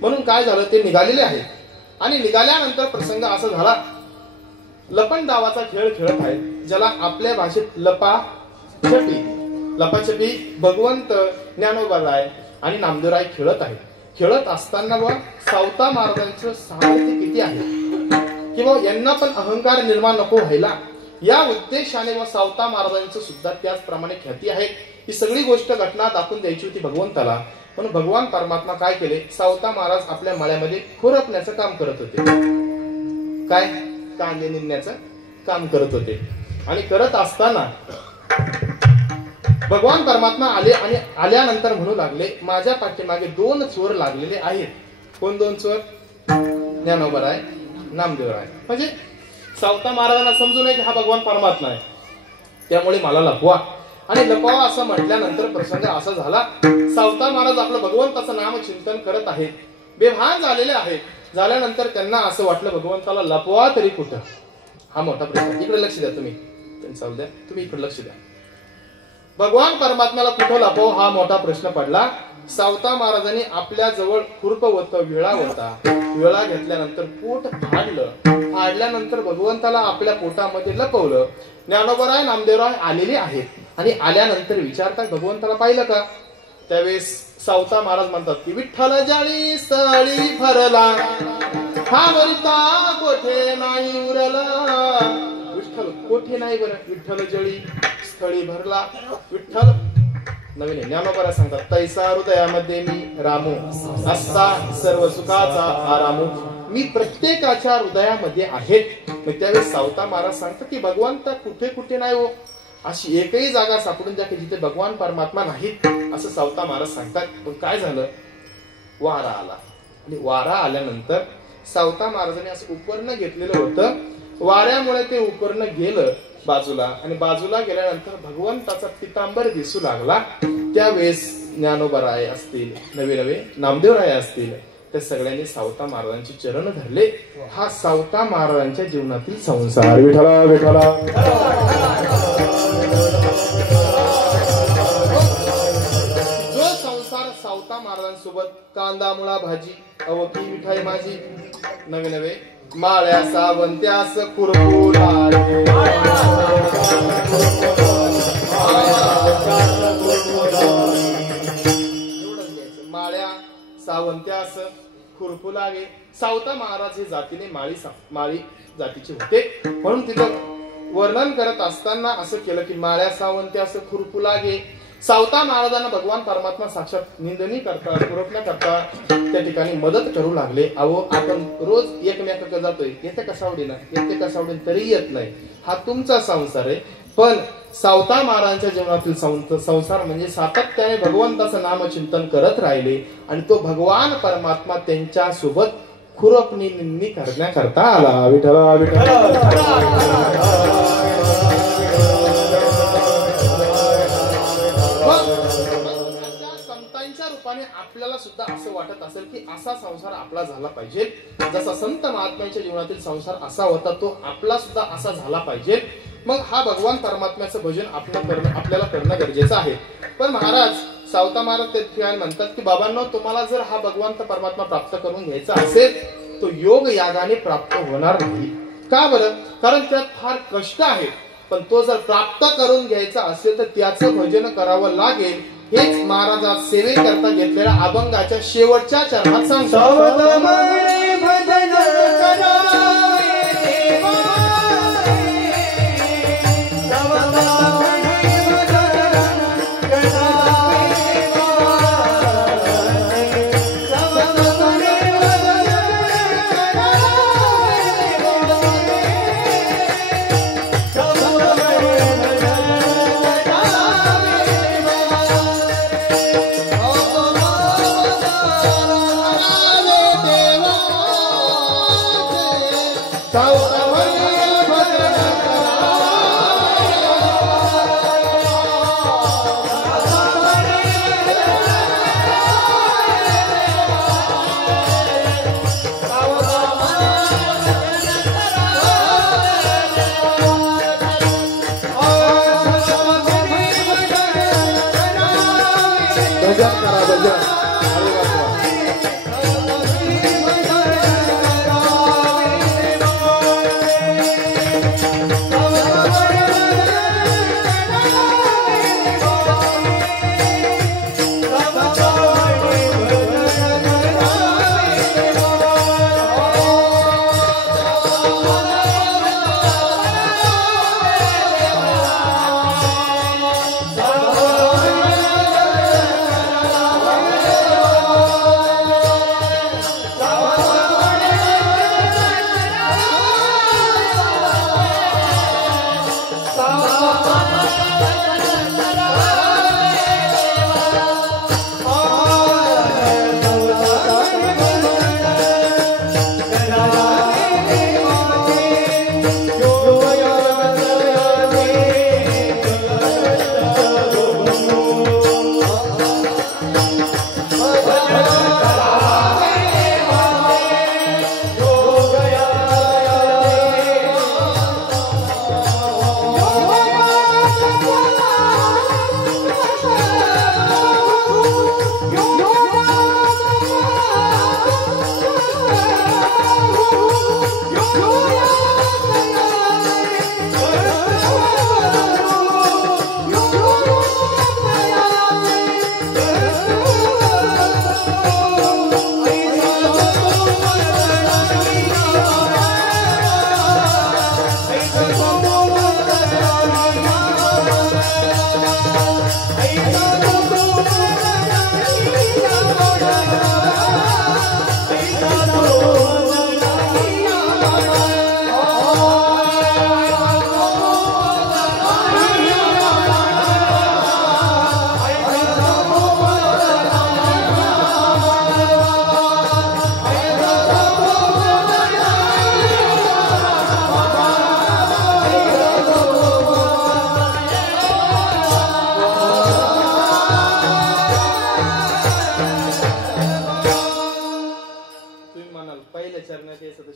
म्हणून काय झालं, ते निघालेले आहेत. आणि निघाल्यानंतर प्रसंग असा झाला, लपन डावाचा खेळ खेळत आहेत, ज्याला आपल्या भाषेत लपाछपी भगवंत ज्ञानोबाराय आणि नामदेवराय खेळत आहेत. खेळत असताना व सावता महाराजांचं सामर्थ्य किती आहे किंवा यांना पण अहंकार निर्माण नको व्हायला या उद्देशाने व सावता महाराजांचं सुद्धा त्याचप्रमाणे ख्याती आहे. ही सगळी गोष्ट घटना दाखवून द्यायची होती भगवंताला. म्हणून भगवान परमात्मा काय केले, सावता महाराज आपल्या मळ्यामध्ये खुरपण्याचं काम करत होते. काय, कांदे निंदण्याचं काम करत होते. आणि करत असताना भगवान परमात्मा आले आणि आल्यानंतर म्हणू लागले, माझ्या पाठीमागे 2 चोर लागलेले आहेत. कोण 2 चोर? ज्ञानोबाराय, नामदेवराय. म्हणजे सावता महाराजांना समजू नये की हा भगवान परमात्मा आहे, त्यामुळे मला लपवा. आणि लपवा असं म्हटल्यानंतर प्रसंग असा झाला, सावता महाराज आपलं भगवंताचं नाम चिंतन करत आहेत, बेभान झालेले आहेत. झाल्यानंतर त्यांना असं वाटलं भगवंताला लपवा तरी कुठं. हा मोठा प्रश्न. इकडे लक्ष द्या तुम्ही, तुम्ही इकडे लक्ष द्या. भगवान परमात्म्याला कुठं लपव हा मोठा प्रश्न पडला. सावता महाराजांनी आपल्या जवळ खुरप होतं, विळा होता. विळा घेतल्यानंतर पोट फाडल्यानंतर भगवंताला आपल्या पोटामध्ये लपवलं. ज्ञानोबाराय नामदेवराय आलेले आहेत आणि आल्यानंतर विचारतात भगवंताला पाहिलं का. त्यावेळेस सावता महाराज म्हणतात की विठ्ठल जाळी सळी भरला, हा वरिता कोठे नाही उरला. विठ्ठल कोठे नाही बरं, विठ्ठल जळी स्थळी भरला. विठ्ठल नवीन ज्ञानोबाराय सांगतात, तैसा हृदयामध्ये मी रामू, असा सर्व सुखाचा आरामू. मी प्रत्येकाच्या हृदयामध्ये आहेत. मग त्यावेळेस सावता महाराज सांगतात की भगवंत कुठे कुठे नाही हो, अशी एकही जागा सापडून द्या की जिथे भगवान परमात्मा नाहीत, असं सावता महाराज सांगतात. पण काय झालं, वारा आला. आणि वारा आल्यानंतर सावता महाराजांनी असं उपरणं घेतलेलं होतं. वाऱ्यामुळे ते उपरणं गेलं बाजूला आणि बाजूला गेल्यानंतर भगवंताचा पितांबर दिसू लागला. त्यावेळेस ज्ञानोबाराय असतील, नवे नामदेवराय असतील, त्या सगळ्यांनी सावता महाराजांचे चरण धरले. हा सावता महाराजांच्या जीवनातील संसार. विठला विठला. जो संसार सावता महाराजांसोबत कांदा मुळा भाजी अवकी मिठाई माझी नवे माळ्या सावंत्यास खुरपू लागे. माळ्या सावंत्यास खुरपू लागे. सावता महाराज हे जातीने माळी जातीचे होते. म्हणून तिथं वर्णन करत असताना असं केलं की माळ्या सावंत्यास खुरपू लागे. सावता महाराजांना भगवान परमात्मा साक्षात निंदनी करता, खुरपण्या करता त्या ठिकाणी मदत करू लागले. अहो आपण रोज एकमेकांकडे जातोय, येते का सावडीनं, येते का सावडीनं, तरी येत नाही. हा तुमचा संसार आहे. पण सावता महाराजांच्या जीवनातील संसार म्हणजे सातत्याने भगवंताचं नामचिंतन करत राहिले आणि तो भगवान परमात्मा त्यांच्या सोबत खुरपणी करण्याकरता आला. विठ्ठला संतांच्या रूपाने आपल्याला सुद्धा असं वाटत असेल की असा संसार आपला झाला पाहिजे. जसा संत महात्म्यांच्या जीवनातील संसार असा होता तो आपला सुद्धा असा झाला पाहिजे. मग हा भगवान परमात्म्याचं भजन आपल्याला करणं गरजेचं आहे. पण महाराज सावता महाराज ते ठिकाणी म्हणतात की बाबांनो, तुम्हाला जर हा भगवंत परमात्मा प्राप्त करून घ्यायचा असेल तो योग यागाने प्राप्त होणार नाही. का बरं? कारण त्यात फार कष्ट आहे. पण तो जर प्राप्त करून घ्यायचा असेल तर त्याचं भजन करावं लागेल. हेच महाराज सेवेकरता घेतलेल्या अभंगाच्या शेवटच्या चरणात सांगतात.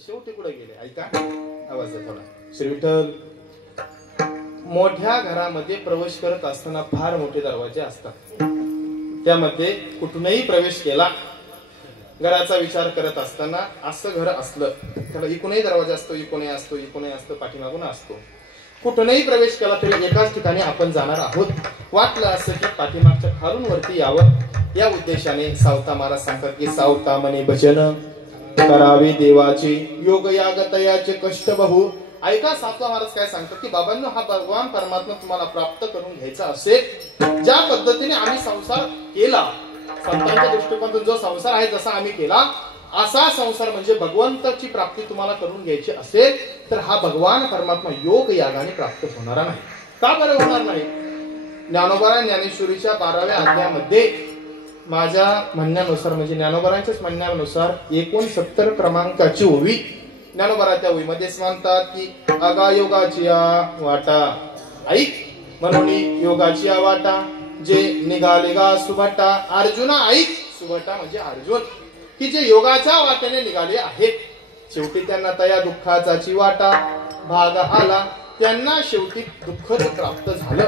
शेवटी कुठे गेले ऐका आवाज थोडा. श्री विठ्ठल. मोठ्या घरामध्ये प्रवेश करत असताना फार मोठे दरवाजे असतात. त्यामध्ये कुठूनही प्रवेश केला, घराचा विचार करत असताना असं घर असलं त्याला इकूनही दरवाजा असतो, इकूनही असतो, इकूनही असतो, पाठीमागून असतो. कुठूनही प्रवेश केला तरी एकाच ठिकाणी आपण जाणार आहोत. वाटलं असं की पाठीमागच्या खालून वरती यावं, या उद्देशाने सावता महाराज सांगतात की सावता मने भजन करावे देवाचे, योग याग तयाचे कष्ट बहु. ऐका सावता महाराज काय सांगतात की बाबांनो, हा भगवान परमात्मा तुम्हाला प्राप्त करून घ्यायचा असेल, ज्या पद्धतीने आम्ही संसार केला, संतांच्या दृष्टिकोनातून जो संसार आहे जसा आम्ही केला असा संसार म्हणजे भगवंताची प्राप्ती तुम्हाला करून घ्यायची असेल तर हा भगवान परमात्मा योग यागाने प्राप्त होणारा नाही. का बरं होणार नाही? ज्ञानोबा ज्ञानेश्वरीच्या 12व्या अध्यायामध्ये माझ्या म्हणण्यानुसार म्हणजे ज्ञानोबांच्याच म्हणण्यानुसार 69 क्रमांकाची ओवी ज्ञानोबा त्या ओवीमध्ये म्हणतात की अगा योगाची वाटा ऐक म्हणून योगाची वाटा जे निघाले गा सुभटा अर्जुना ऐक सुभटा म्हणजे अर्जुन की जे योगाच्या वाटेने निघाले आहेत शेवटी त्यांना तया दुःखाची वाटा भाग आला त्यांना शेवटी दुःख प्राप्त झालं.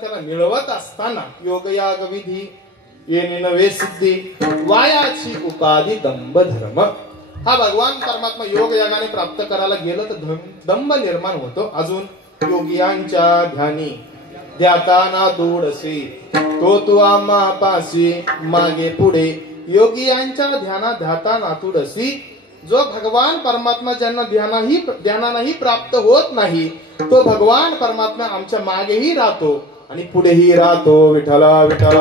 त्याला मिळवत असताना योगयाग विधी येणे नवे सिद्धी वायाची उपाधी दंभ धर्म. हा भगवान परमात्मा योग यागाने प्राप्त करायला गेलं तर दंभ निर्माण होतो. अजून योगियांच्या ध्यानी ध्याताना दूडसे तो आम्हा पासी मागे पुढे योगियांच्या ध्याना ध्याता नातुडसी. जो भगवान परमात्मा ज्यांना ध्यानाही प्राप्त होत नाही तो भगवान परमात्मा आमच्या मागेही राहतो आणि पुढेही राहतो. विठ्ठला विठ्ठला.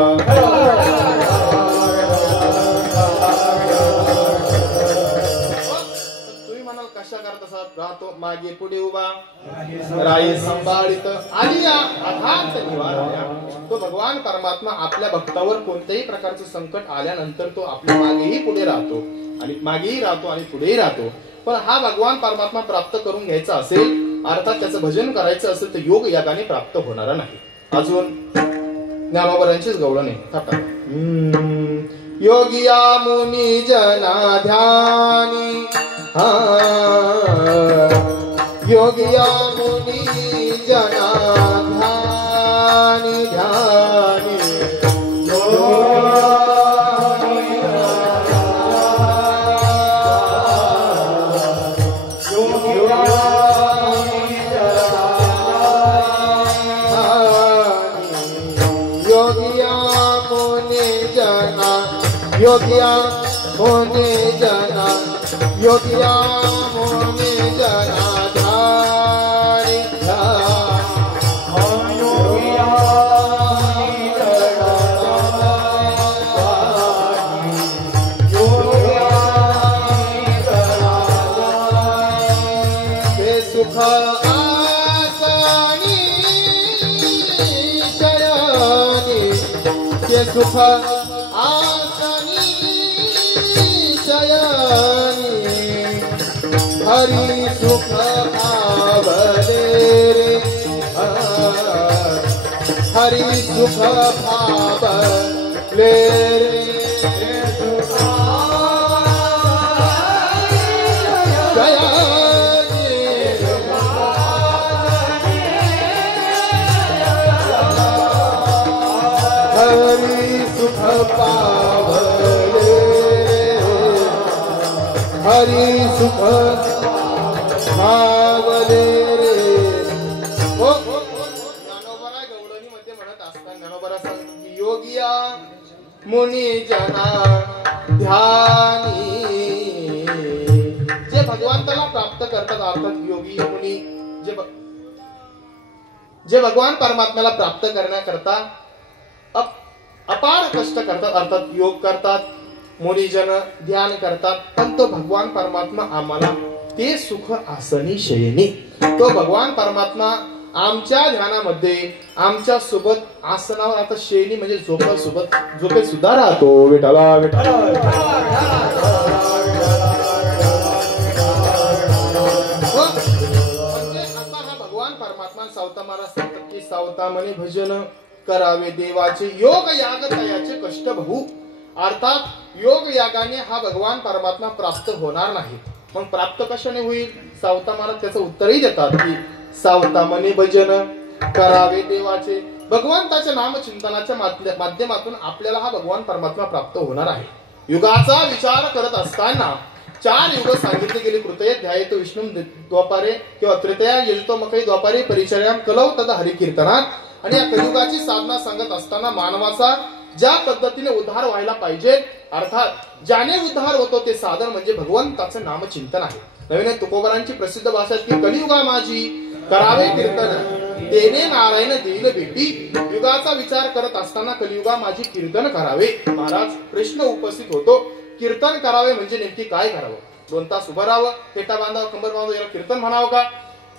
तुम्ही म्हणाल कशा करत असाल? राहतो मागे पुढे उभा राई संभाळित आली अथांत निवारा. तो भगवान परमात्मा आपल्या भक्तावर कोणत्याही प्रकारचं संकट आल्यानंतर तो आपल्या मागेही पुढे राहतो आणि मागेही राहतो आणि पुढेही राहतो. पण हा भगवान परमात्मा प्राप्त करून घ्यायचा असेल अर्थात त्याचं भजन करायचं असेल तर योग यागाने प्राप्त होणारा नाही. अजून ज्ञानोबांचीच गवळण आहे. योगिया मुनी जना ध्यानी योगिया मुनी जना ध्यानी ध्यानी योगिया मोने जना योगिया मोने जना धारी योगिया हे सुख आसनी शयनी हे सुख हरि सुख भावले रे हरि सुख भावले रे हरि सुख पावले हरि सुख भावले रे. ज्ञानोबा गवळणी मध्ये म्हणत असताना ज्ञानोबा सांगतो की योगिया मुनी जना ध्यानी जे भगवंताला प्राप्त करतात अर्थात योगी मुनी जे भगवान परमात्म्याला प्राप्त करण्याकरता अपार कष्ट करतात अर्थात योग करतात मुनिजन ध्यान करतात पण तो भगवान परमात्मा आम्हाला ते सुख आसनी शयनी तो भगवान परमात्मा आमच्या ध्यानामध्ये आमच्या सोबत आसनावर आता शयनी म्हणजे झोपे सुद्धा राहतो. विठ्ठला विठ्ठला. असा हा भगवान परमात्मा सावता महाराज सांगतात की सावता म्हणे भजन करावे देवाचे योग याग तयाचे कष्ट बहु. अर्थात योग यागाने हा भगवान परमात्मा प्राप्त होणार नाही. मग प्राप्त कशाने होईल? सावता महाराज त्याचं उत्तरही देतात की सावता म्हणे भजन करावे देवाचे भगवंताच्या नामचिंतनाच्या माध्यमातून आपल्याला हा भगवान परमात्मा प्राप्त होणार आहे. युगाचा विचार करत असताना 4 युग सांगितले गेले. कृतये ध्यायेत विष्णू द्वापारे किंवा तृतीया यजतो मकई द्वापारे परिचर्याम कलव तद हरिकीर्तनात. आणि या कलियुगाची साधना सांगत असताना मानवाचा ज्या पद्धतीने उद्धार व्हायला पाहिजे, अर्थात ज्याने उद्धार होतो ते साधन म्हणजे भगवंताचं नामचिंतन आहे. नवीन तुकोबरांची प्रसिद्ध भाषा की कलियुगा माझी करावे कीर्तन तेने नारायण देईल भेटी. युगाचा विचार करत असताना कलियुगा माझी कीर्तन करावे. महाराज प्रश्न उपस्थित होतो, कीर्तन करावे म्हणजे नेमकी काय करावं? 2 तास उभं राहावं, पेटा बांधावं, कंबर बांधावं, याला कीर्तन म्हणावं का?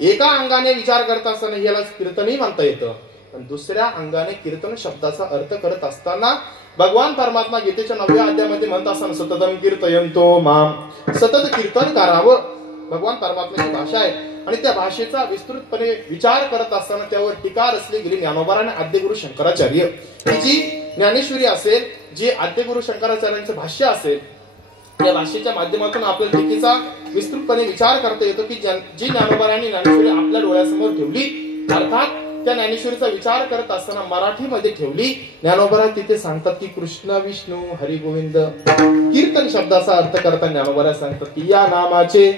एका अंगाने विचार करत असताना याला कीर्तनही म्हणता येतं, पण दुसऱ्या अंगाने कीर्तन शब्दाचा अर्थ करत असताना भगवान परमात्मा गीतेच्या 9व्या अध्यायामध्ये म्हणत असताना सततम कीर्तयंतो माम, सतत कीर्तन करावं. भगवान परमात्म्याची भाषा आहे आणि त्या भाषेचा विस्तृतपणे विचार करत असताना त्यावर टीका रचली गेली ज्ञानोबा आणि आद्यगुरु शंकराचार्य. ही जी ज्ञानेश्वरी असेल, जे आद्यगुरु शंकराचार्यांचं भाष्य असेल, या भाषेच्या माध्यमातून आपल्या टीकेचा विस्तृतपणे विचार करता येतो की जी ज्ञानोबा आणि ज्ञानेश्वरी आपल्या डोळ्यासमोर ठेवली, अर्थात त्या ज्ञानेश्वरीचा विचार करत असताना मराठीमध्ये ठेवली. ज्ञानोबा तिथे सांगतात की कृष्ण विष्णू हरी गोविंद. कीर्तन शब्दाचा अर्थ करताना ज्ञानोबा सांगतात की या नामाचे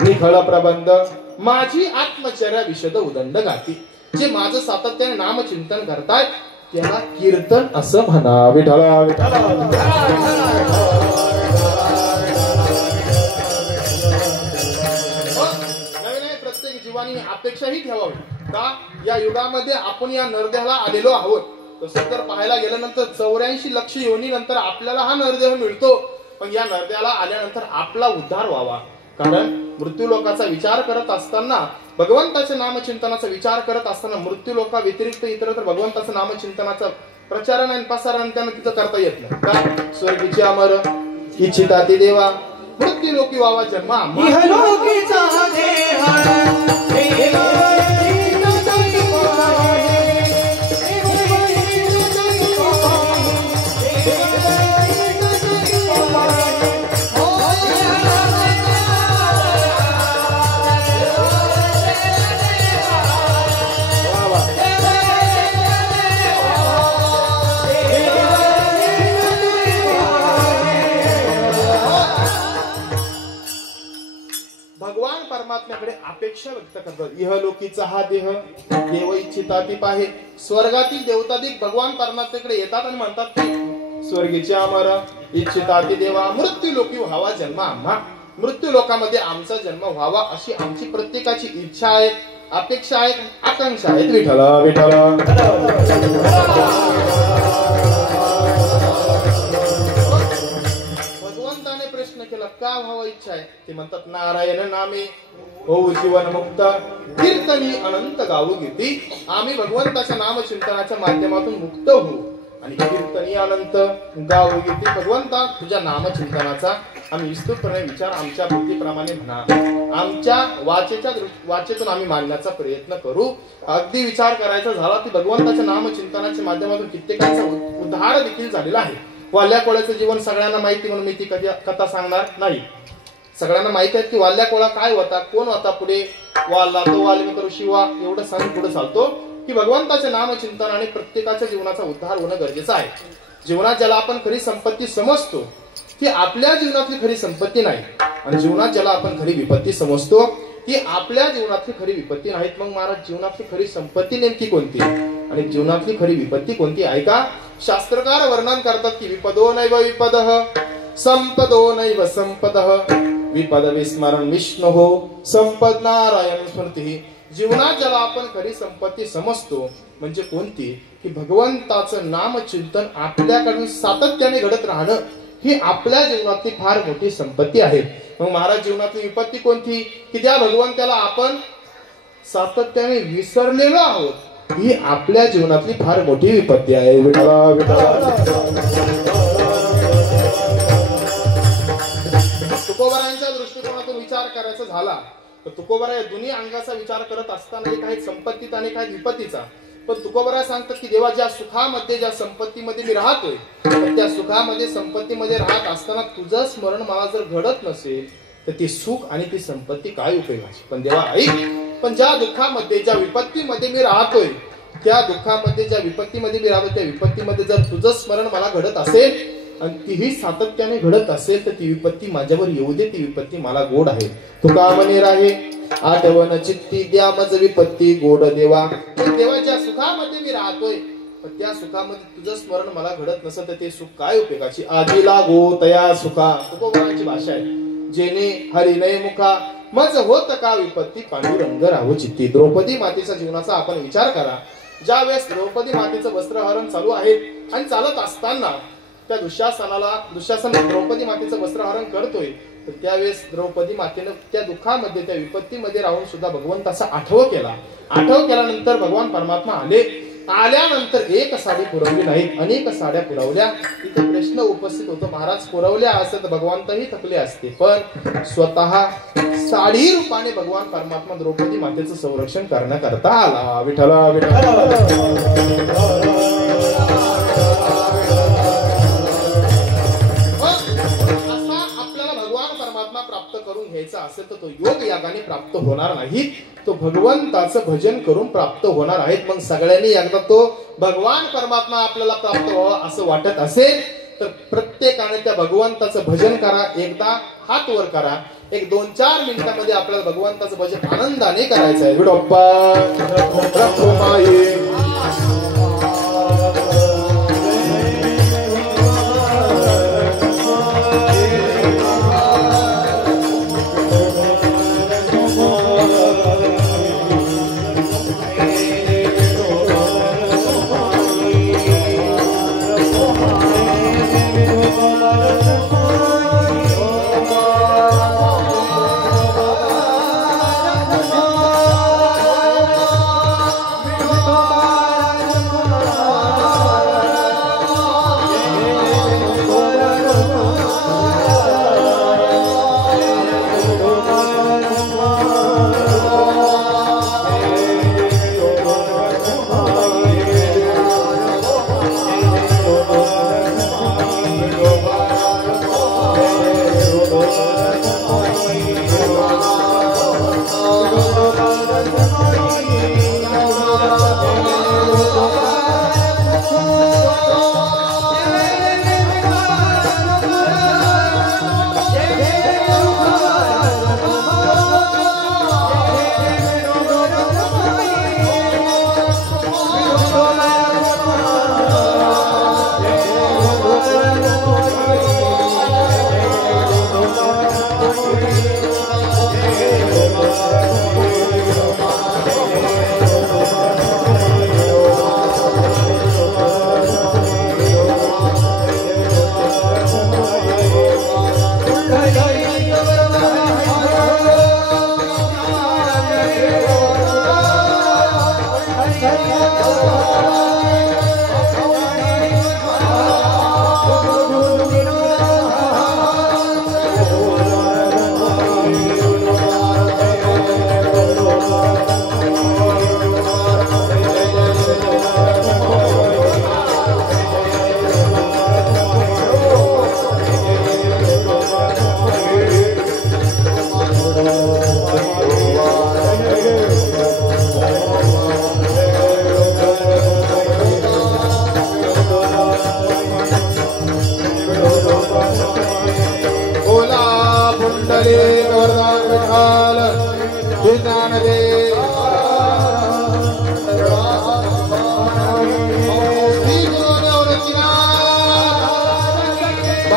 निखळ प्रबंध माझी आत्मचर्या विशद उदंड गाती. जे माझं सातत्याने नामचिंतन करतायत त्याला कीर्तन असं म्हणा. विठला प्रत्येक जीवानी अपेक्षाही ठेवावी का या युगामध्ये आपण या नरदेहाला आलेलो आहोत. तसं जर पाहायला गेल्यानंतर 84 लक्ष योनीनंतर आपल्याला हा नरदेह मिळतो, पण या नरदेहाला आल्यानंतर आपला उद्धार व्हावा. कारण मृत्यू लोकाचा विचार करत असताना, भगवंताच्या नामचिंतनाचा विचार करत असताना मृत्यू लोका व्यतिरिक्त इतरत्र भगवंताचं नामचिंतनाचं प्रचारण आणि प्रसारण त्यांना तिथं करता येत नाही. का? स्वर्गीची अमर इच्छिता ती देवा मृत्यू लोकी व्हावा जन्मा परमात्म्याकडे अपेक्षा व्यक्त करतात. इहलोकीचा हा देह देव इच्छिता ती पाहे. स्वर्गातील देवतादिक भगवान परमात्म्याकडे येतात आणि म्हणतात की स्वर्गीचे अमर इच्छिता ती देवा मृत्यू लोकी व्हावा जन्म आम्हा. मृत्यू लोकामध्ये आमचा जन्म व्हावा अशी आमची प्रत्येकाची इच्छा आहे, अपेक्षा आहे, आकांक्षा आहे. विठला विठला भगवंताने प्रश्न केला का व्हावा इच्छा आहे? ते म्हणतात नारायण नामे हो जीवन मुक्त कीर्तनी अनंत गाऊ गीती. आम्ही भगवंताच्या नामचिंतनाच्या माध्यमातून मुक्त होऊ आणि कीर्तनी अनंत गाऊ गीती. भगवंता तुझ्या नामचिंतनाचा आम्ही विस्तृतपणे विचार आमच्या बुद्धीप्रमाणे म्हणा, आमच्या वाचेतून आम्ही मांडण्याचा प्रयत्न करू. अगदी विचार करायचा झाला की भगवंताच्या नामचिंतनाच्या माध्यमातून कित्येकांचा उद्धार देखील झालेला आहे. वाल्या कोळ्याचं जीवन सगळ्यांना माहिती म्हणून मी ती कथा सांगणार नाही. सगळ्यांना माहिती आहे की वाल्या कोळा काय होता, कोण होता, पुढे वाल्ला तो वाल्मिक ऋषी वा एवढं सांगून पुढे चालतो की भगवंताचे नामचिंतनाने प्रत्येकाच्या जीवनाचा उद्धार होणं गरजेचं आहे. जीवनात ज्याला आपण खरी संपत्ती समजतो ती आपल्या जीवनातली खरी संपत्ती नाही, आणि जीवनात ज्याला आपण खरी विपत्ती समजतो ती आपल्या जीवनातली खरी विपत्ती नाहीत. मग महाराज जीवनातली खरी संपत्ती नेमकी कोणती आणि जीवनातली खरी विपत्ती कोणती आहे का? शास्त्रकार वर्णन करतात की विपदो नैव विपदः संपदो नैव संपदः विपद विस्मरण विष्णु संपद नारायण स्मृती. जीवनात ज्याला आपण खरी संपत्ती समजतो म्हणजे कोणती की भगवंताचं नामचिंतन आपल्याकडून सातत्याने घडत राहणं ही आपल्या जीवनातली फार मोठी संपत्ती आहे. मग महाराज जीवनातली विपत्ती कोणती की त्या भगवंताला आपण सातत्याने विसरलेलो आहोत, ही आपल्या जीवनातली फार मोठी विपत्ती आहे. विठला विठला तुकोबारांच्या दृष्टिकोनातून विचार करायचा झाला तर तुकोबारा या दोन्ही अंगाचा विचार करत असताना एक आहे संपत्तीचा आणि एक आहे विपत्तीचा. पण तुकोबारा सांगतात की देवा ज्या सुखामध्ये ज्या संपत्तीमध्ये मी राहतोय त्या सुखामध्ये संपत्तीमध्ये राहत असताना तुझं स्मरण मला जर घडत नसेल तर ती सुख आणि ती संपत्ती काय उपयोगाची. पण देवा ऐक, पण ज्या दुःखामध्ये ज्या विपत्तीमध्ये मी राहतोय त्या दुःखामध्ये ज्या विपत्तीमध्ये मी राहतो त्या विपत्तीमध्ये जर तुझं स्मरण मला घडत असेल आणि तीही सातत्याने घडत असेल तर ती विपत्ती माझ्यावर येऊ दे, ती विपत्ती मला गोड आहे. तुका म्हणे राहे आठवण चित्ती द्या मज विपत्ती गोड देवा. देवाच्या सुखामध्ये मी राहतोय पण त्या सुखामध्ये तुझं स्मरण मला घडत नसेल तर ते सुख काय उपयोगाची. आधी लागो तया सुखा, तुकोबारांची भाषा आहे. जेणे हरिनय मुखा मज होत का विपत्ती पांडुरंग राहू चित्ती. द्रौपदी मातेच्या जीवनाचा आपण विचार करा. ज्या वेळेस द्रौपदी मातेचं वस्त्रहरण चालू आहे आणि चालत असताना त्या दुःशासन द्रौपदी मातेचं वस्त्रहरण करतोय तर त्यावेळेस द्रौपदी मातेनं त्या दुःखामध्ये त्या विपत्तीमध्ये राहून सुद्धा भगवंताचा आठव केल्यानंतर भगवान परमात्मा आल्यानंतर एक साडी पुरवली नाही, अनेक साड्या पुरवल्या. इथे प्रश्न उपस्थित होतो, महाराज पुरवल्या असत तर भगवंतही थकले असते पण स्वतः साडी रूपाने भगवान परमात्मा द्रौपदी मातेचं संरक्षण करण्याकरता आला. विठ्ठला विठ्ठला. प्राप्त करून घ्यायचा असेल तर तो योग यागाने प्राप्त होणार नाही, तो भगवंताचं भजन करून प्राप्त होणार आहेत. मग सगळ्यांनी एकदा तो भगवान परमात्मा आपल्याला प्राप्त व्हावा असं वाटत असेल तर प्रत्येकाने त्या भगवंताचं भजन करा. एकदा हात वर करा. एक 2-4 मिनिटांमध्ये आपल्याला भगवंताचं भजन आनंदाने करायचं आहे. विडोप्पा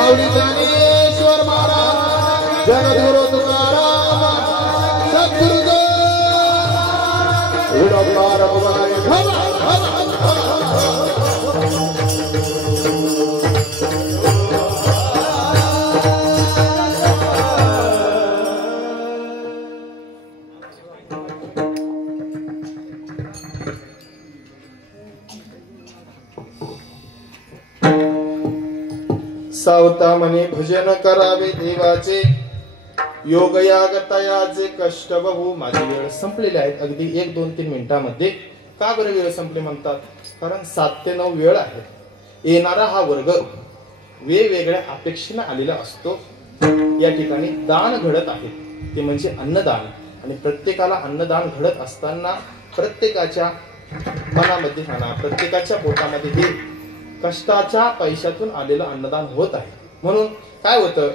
ज्ञानेश्वर महाराज जगद्गुरु तुकाराम सद्गुरुदेव सावता म्हणे भजन करावे देवाचे योग याग तयाचे कष्ट बहु. माझी वेळ संपलेली आहे अगदी 1, 2, 3 मिनिटांमध्ये. का बरं वेळ संपली म्हणतात? कारण 7 ते 9 वेळ आहे. येणारा हा वर्ग वेगवेगळ्या अपेक्षेने आलेला असतो. या ठिकाणी दान घडत आहे ते म्हणजे अन्नदान. आणि प्रत्येकाला अन्नदान घडत असताना प्रत्येकाच्या मनामध्ये म्हणा प्रत्येकाच्या पोटामध्ये हे कष्टाच्या पैशातून आलेलं अन्नदान होत आहे. म्हणून काय होतं,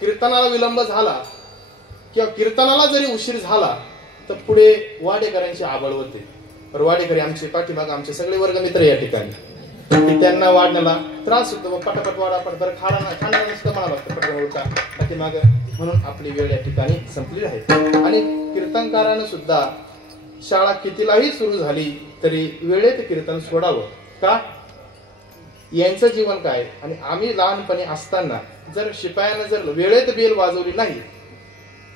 कीर्तनाला विलंब झाला किंवा कीर्तनाला जरी उशीर झाला तर पुढे वाडेकऱ्यांची आबळ होते. तर वाडेकरी आमचे पाठीमाग आमचे सगळे वर्गमित्र या ठिकाणी, की त्यांना वाढण्याला त्रास होतो. पटापट वाडा पटभर खाणार नसतं म्हणावं लागतं पटभर पाठीमाग. म्हणून आपली वेळ या ठिकाणी संपली आहे. आणि कीर्तनकारानं सुद्धा शाळा कितीलाही सुरू झाली तरी वेळेत कीर्तन सोडावं. का, यांचं जीवन काय. आणि आम्ही लहानपणी असताना जर शिपायानं जर वेळेत बेल वाजवली नाही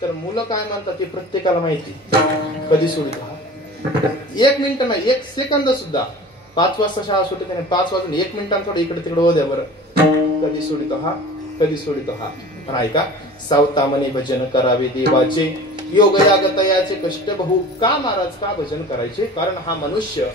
तर मुलं काय म्हणतात ते प्रत्येकाला माहिती. कधी सोडतो हा, 1 मिनिट नाही 1 सेकंद सुद्धा. 5 वाजता शाळा सुटते नाही, 5 वाजून 1 मिनिटांत थोडं इकडे तिकडे हो द्या बरं. कधी सोडितो हा, कधी सोडितो हा. पण ऐका, सावतामने भजन करावे देवाचे, योग यागतयाचे कष्ट बहु. का महाराज का भजन करायचे, कारण हा मनुष्य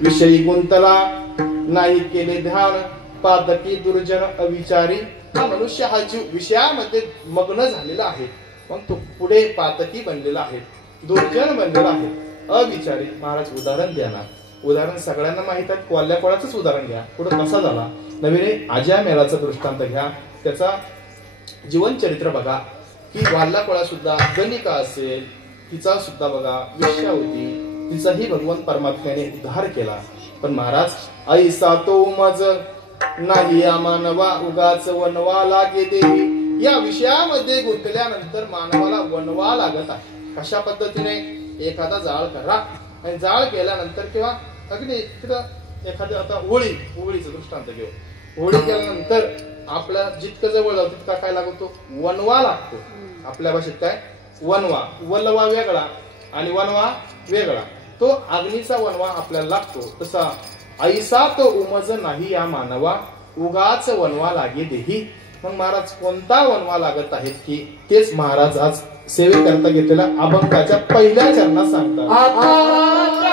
विषयी गुंतला नाही केले ध्यान, पातकी दुर्जन अविचारी. हा मनुष्य हा जीव विषयामध्ये मग्न झालेला आहे, मग तो पुढे पातकी बनलेला आहे, दुर्जन बनलेला आहे, अविचारी. महाराज उदाहरण द्या ना. उदाहरण सगळ्यांना माहित आहे, कोल्ह्या कोळाचंच उदाहरण घ्या. पुढे कसा झाला नवीने आज्या मेलाचा दृष्टांत घ्या, त्याचा जीवन चरित्र बघा. की वाल्ला कोळा सुद्धा गणिका असेल, तिचा सुद्धा बघा वेश्या होती, तिचाही भगवान परमात्म्याने उद्धार केला. पण महाराज ऐसा तो मज नाही या मानवा, उगाच वनवा लागे देवी. या विषयामध्ये गुंतल्यानंतर मानवाला वनवा लागत आहे. कशा पद्धतीने, एखादा जाळ करा आणि जाळ केल्यानंतर किंवा अगदी तिथं एखाद्या आता होळीचं दृष्टांत घेऊ. होळी केल्यानंतर आपल्या जितकं जवळ जाऊ तितका काय लागतो, वनवा लागतो. आपल्या भाषेत काय वनवा, वलवा वेगळा आणि वनवा वेगळा. तो अग्नीचा वनवा आपल्याला लागतो. तसा ऐसा तो उमज नाही या मानवा, उगाच वनवा लागे देही. मग महाराज कोणता वनवा लागत आहेत की तेच महाराज आज सेवेकरता घेतलेल्या अभंगाच्या पहिल्या चरणात सांगतात.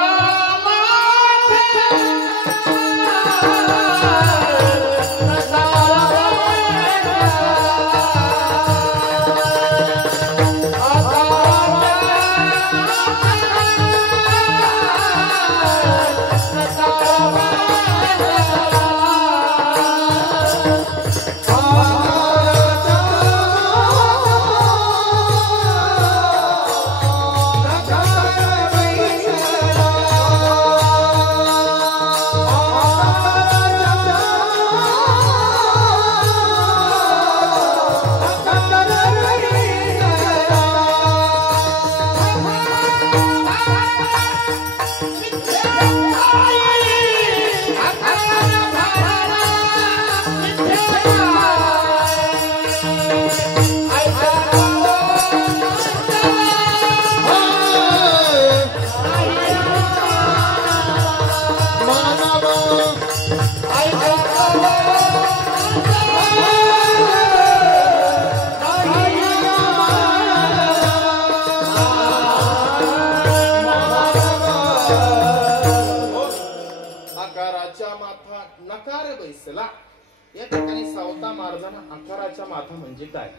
या ठिकाणी सावता महाराजांना आकाराचा माथा म्हणजे काय,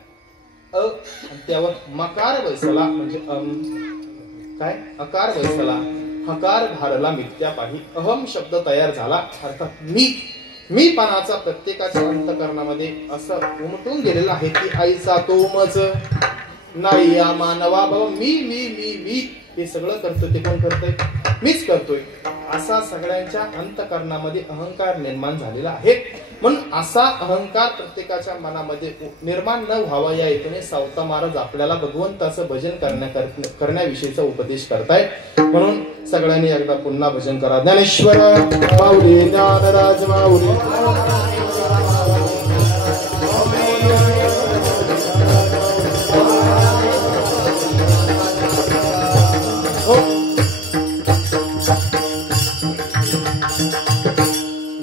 अ आणि त्यावर मकार बैसला म्हणजे काय, अकार बैसला, हकार धारला मिथ्या पाही, अहम शब्द तयार झाला. अर्थात मी पणाचा प्रत्येकाच्या अंतकरणामध्ये असं उमटून गेलेला आहे की आईचा तो मज नाही या मानवा. बाबा मी हे सगळं करतोय, ते कोण करतोय, मीच करतोय. असा सगळ्यांच्या अंतकरणामध्ये अहंकार निर्माण झालेला आहे. म्हणून असा अहंकार प्रत्येकाच्या मनामध्ये निर्माण न व्हावा या हेतूने सावता महाराज आपल्याला भगवंताचं भजन करण्याविषयीचा उपदेश करतायत. म्हणून सगळ्यांनी एकदा पुन्हा भजन करा. ज्ञानेश्वर माऊली, ज्ञानराज माऊली.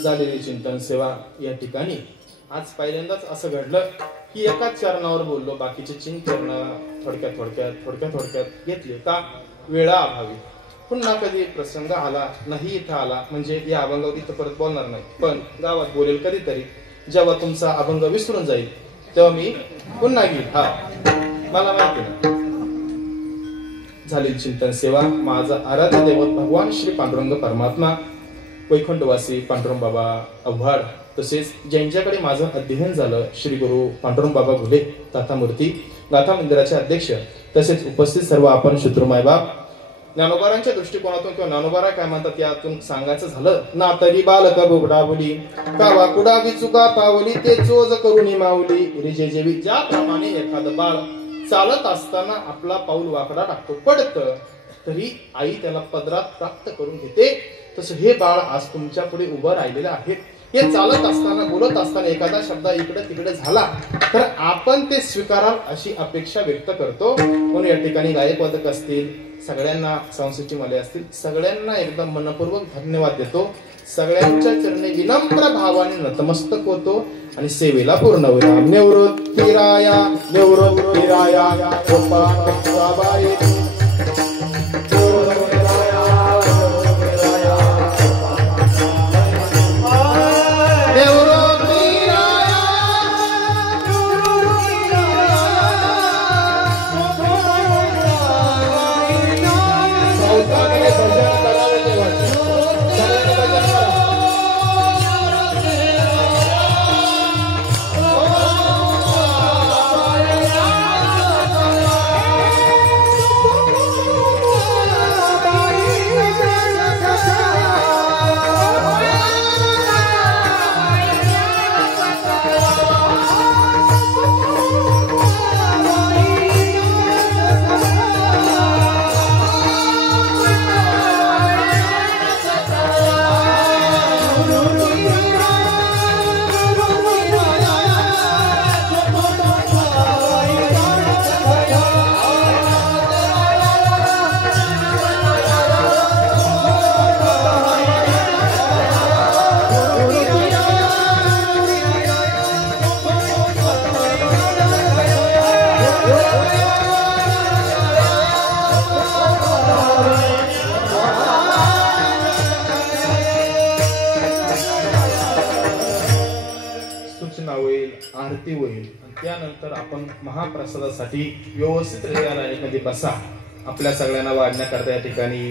झालेली चिंतन सेवा या ठिकाणी आज पहिल्यांदाच असं घडलं की एकाच चरणावर बोललो, बाकीचे 3 चरण थोडक्यात घेतले. का, वेळा अभावी. पुन्हा कधी प्रसंग आला नाही इथं आला म्हणजे या अभंगावर इथं परत बोलणार नाही, पण गावात बोलेल कधीतरी. जेव्हा तुमचा अभंग विसरून जाईल तेव्हा मी पुन्हा घेईल. हा मला माहिती ना. झालेली चिंतन सेवा माझा आराध्य दैवत भगवान श्री पांडुरंग परमात्मा वैकुंठवासी पांडुरंग बाबा आव्हाड, तसेच ज्यांच्याकडे माझं अध्ययन झालं श्री गुरु पांडुरंग बाबा घुले गाथा मूर्ती गाथा मंदिराचे अध्यक्ष, तसेच उपस्थित सर्व आपण शत्रुमाय बाप, ज्ञानोबारांच्या दृष्टिकोनातून किंवा ज्ञानोबारा काय म्हणतात यातून सांगायचं झालं ना तरी बालक बुबडावली कावा कुडावी चुका पावली ते चोज करून मावली रिजे जेवी. ज्याप्रमाणे एखादं बाळ चालत असताना आपला पाऊल वाकडा टाकतो पडत, तरी आई त्याला पदरात प्राप्त करून घेते, तसं हे बाळ आज तुमच्या पुढे उभं राहिलेलं आहे. हे चालत असताना बोलत असताना एखादा शब्द इकडे तिकडे झाला तर आपण ते स्वीकाराल अशी अपेक्षा व्यक्त करतो. म्हणून या ठिकाणी गायक वादक असतील, सगळ्यांना सांस्कृतिक माले असतील, सगळ्यांना एकदम मनपूर्वक धन्यवाद देतो. सगळ्यांच्या चरणी विनम्र भावाने नतमस्तक होतो आणि सेवेला पूर्ण होईल. निवृत्तीराया निवृत्तीराया गोपाळाबाई आरती होईल. त्यानंतर आपण महाप्रसादासाठी व्यवस्थित मध्ये बसा. आपल्या सगळ्यांना वाढण्याकरता या ठिकाणी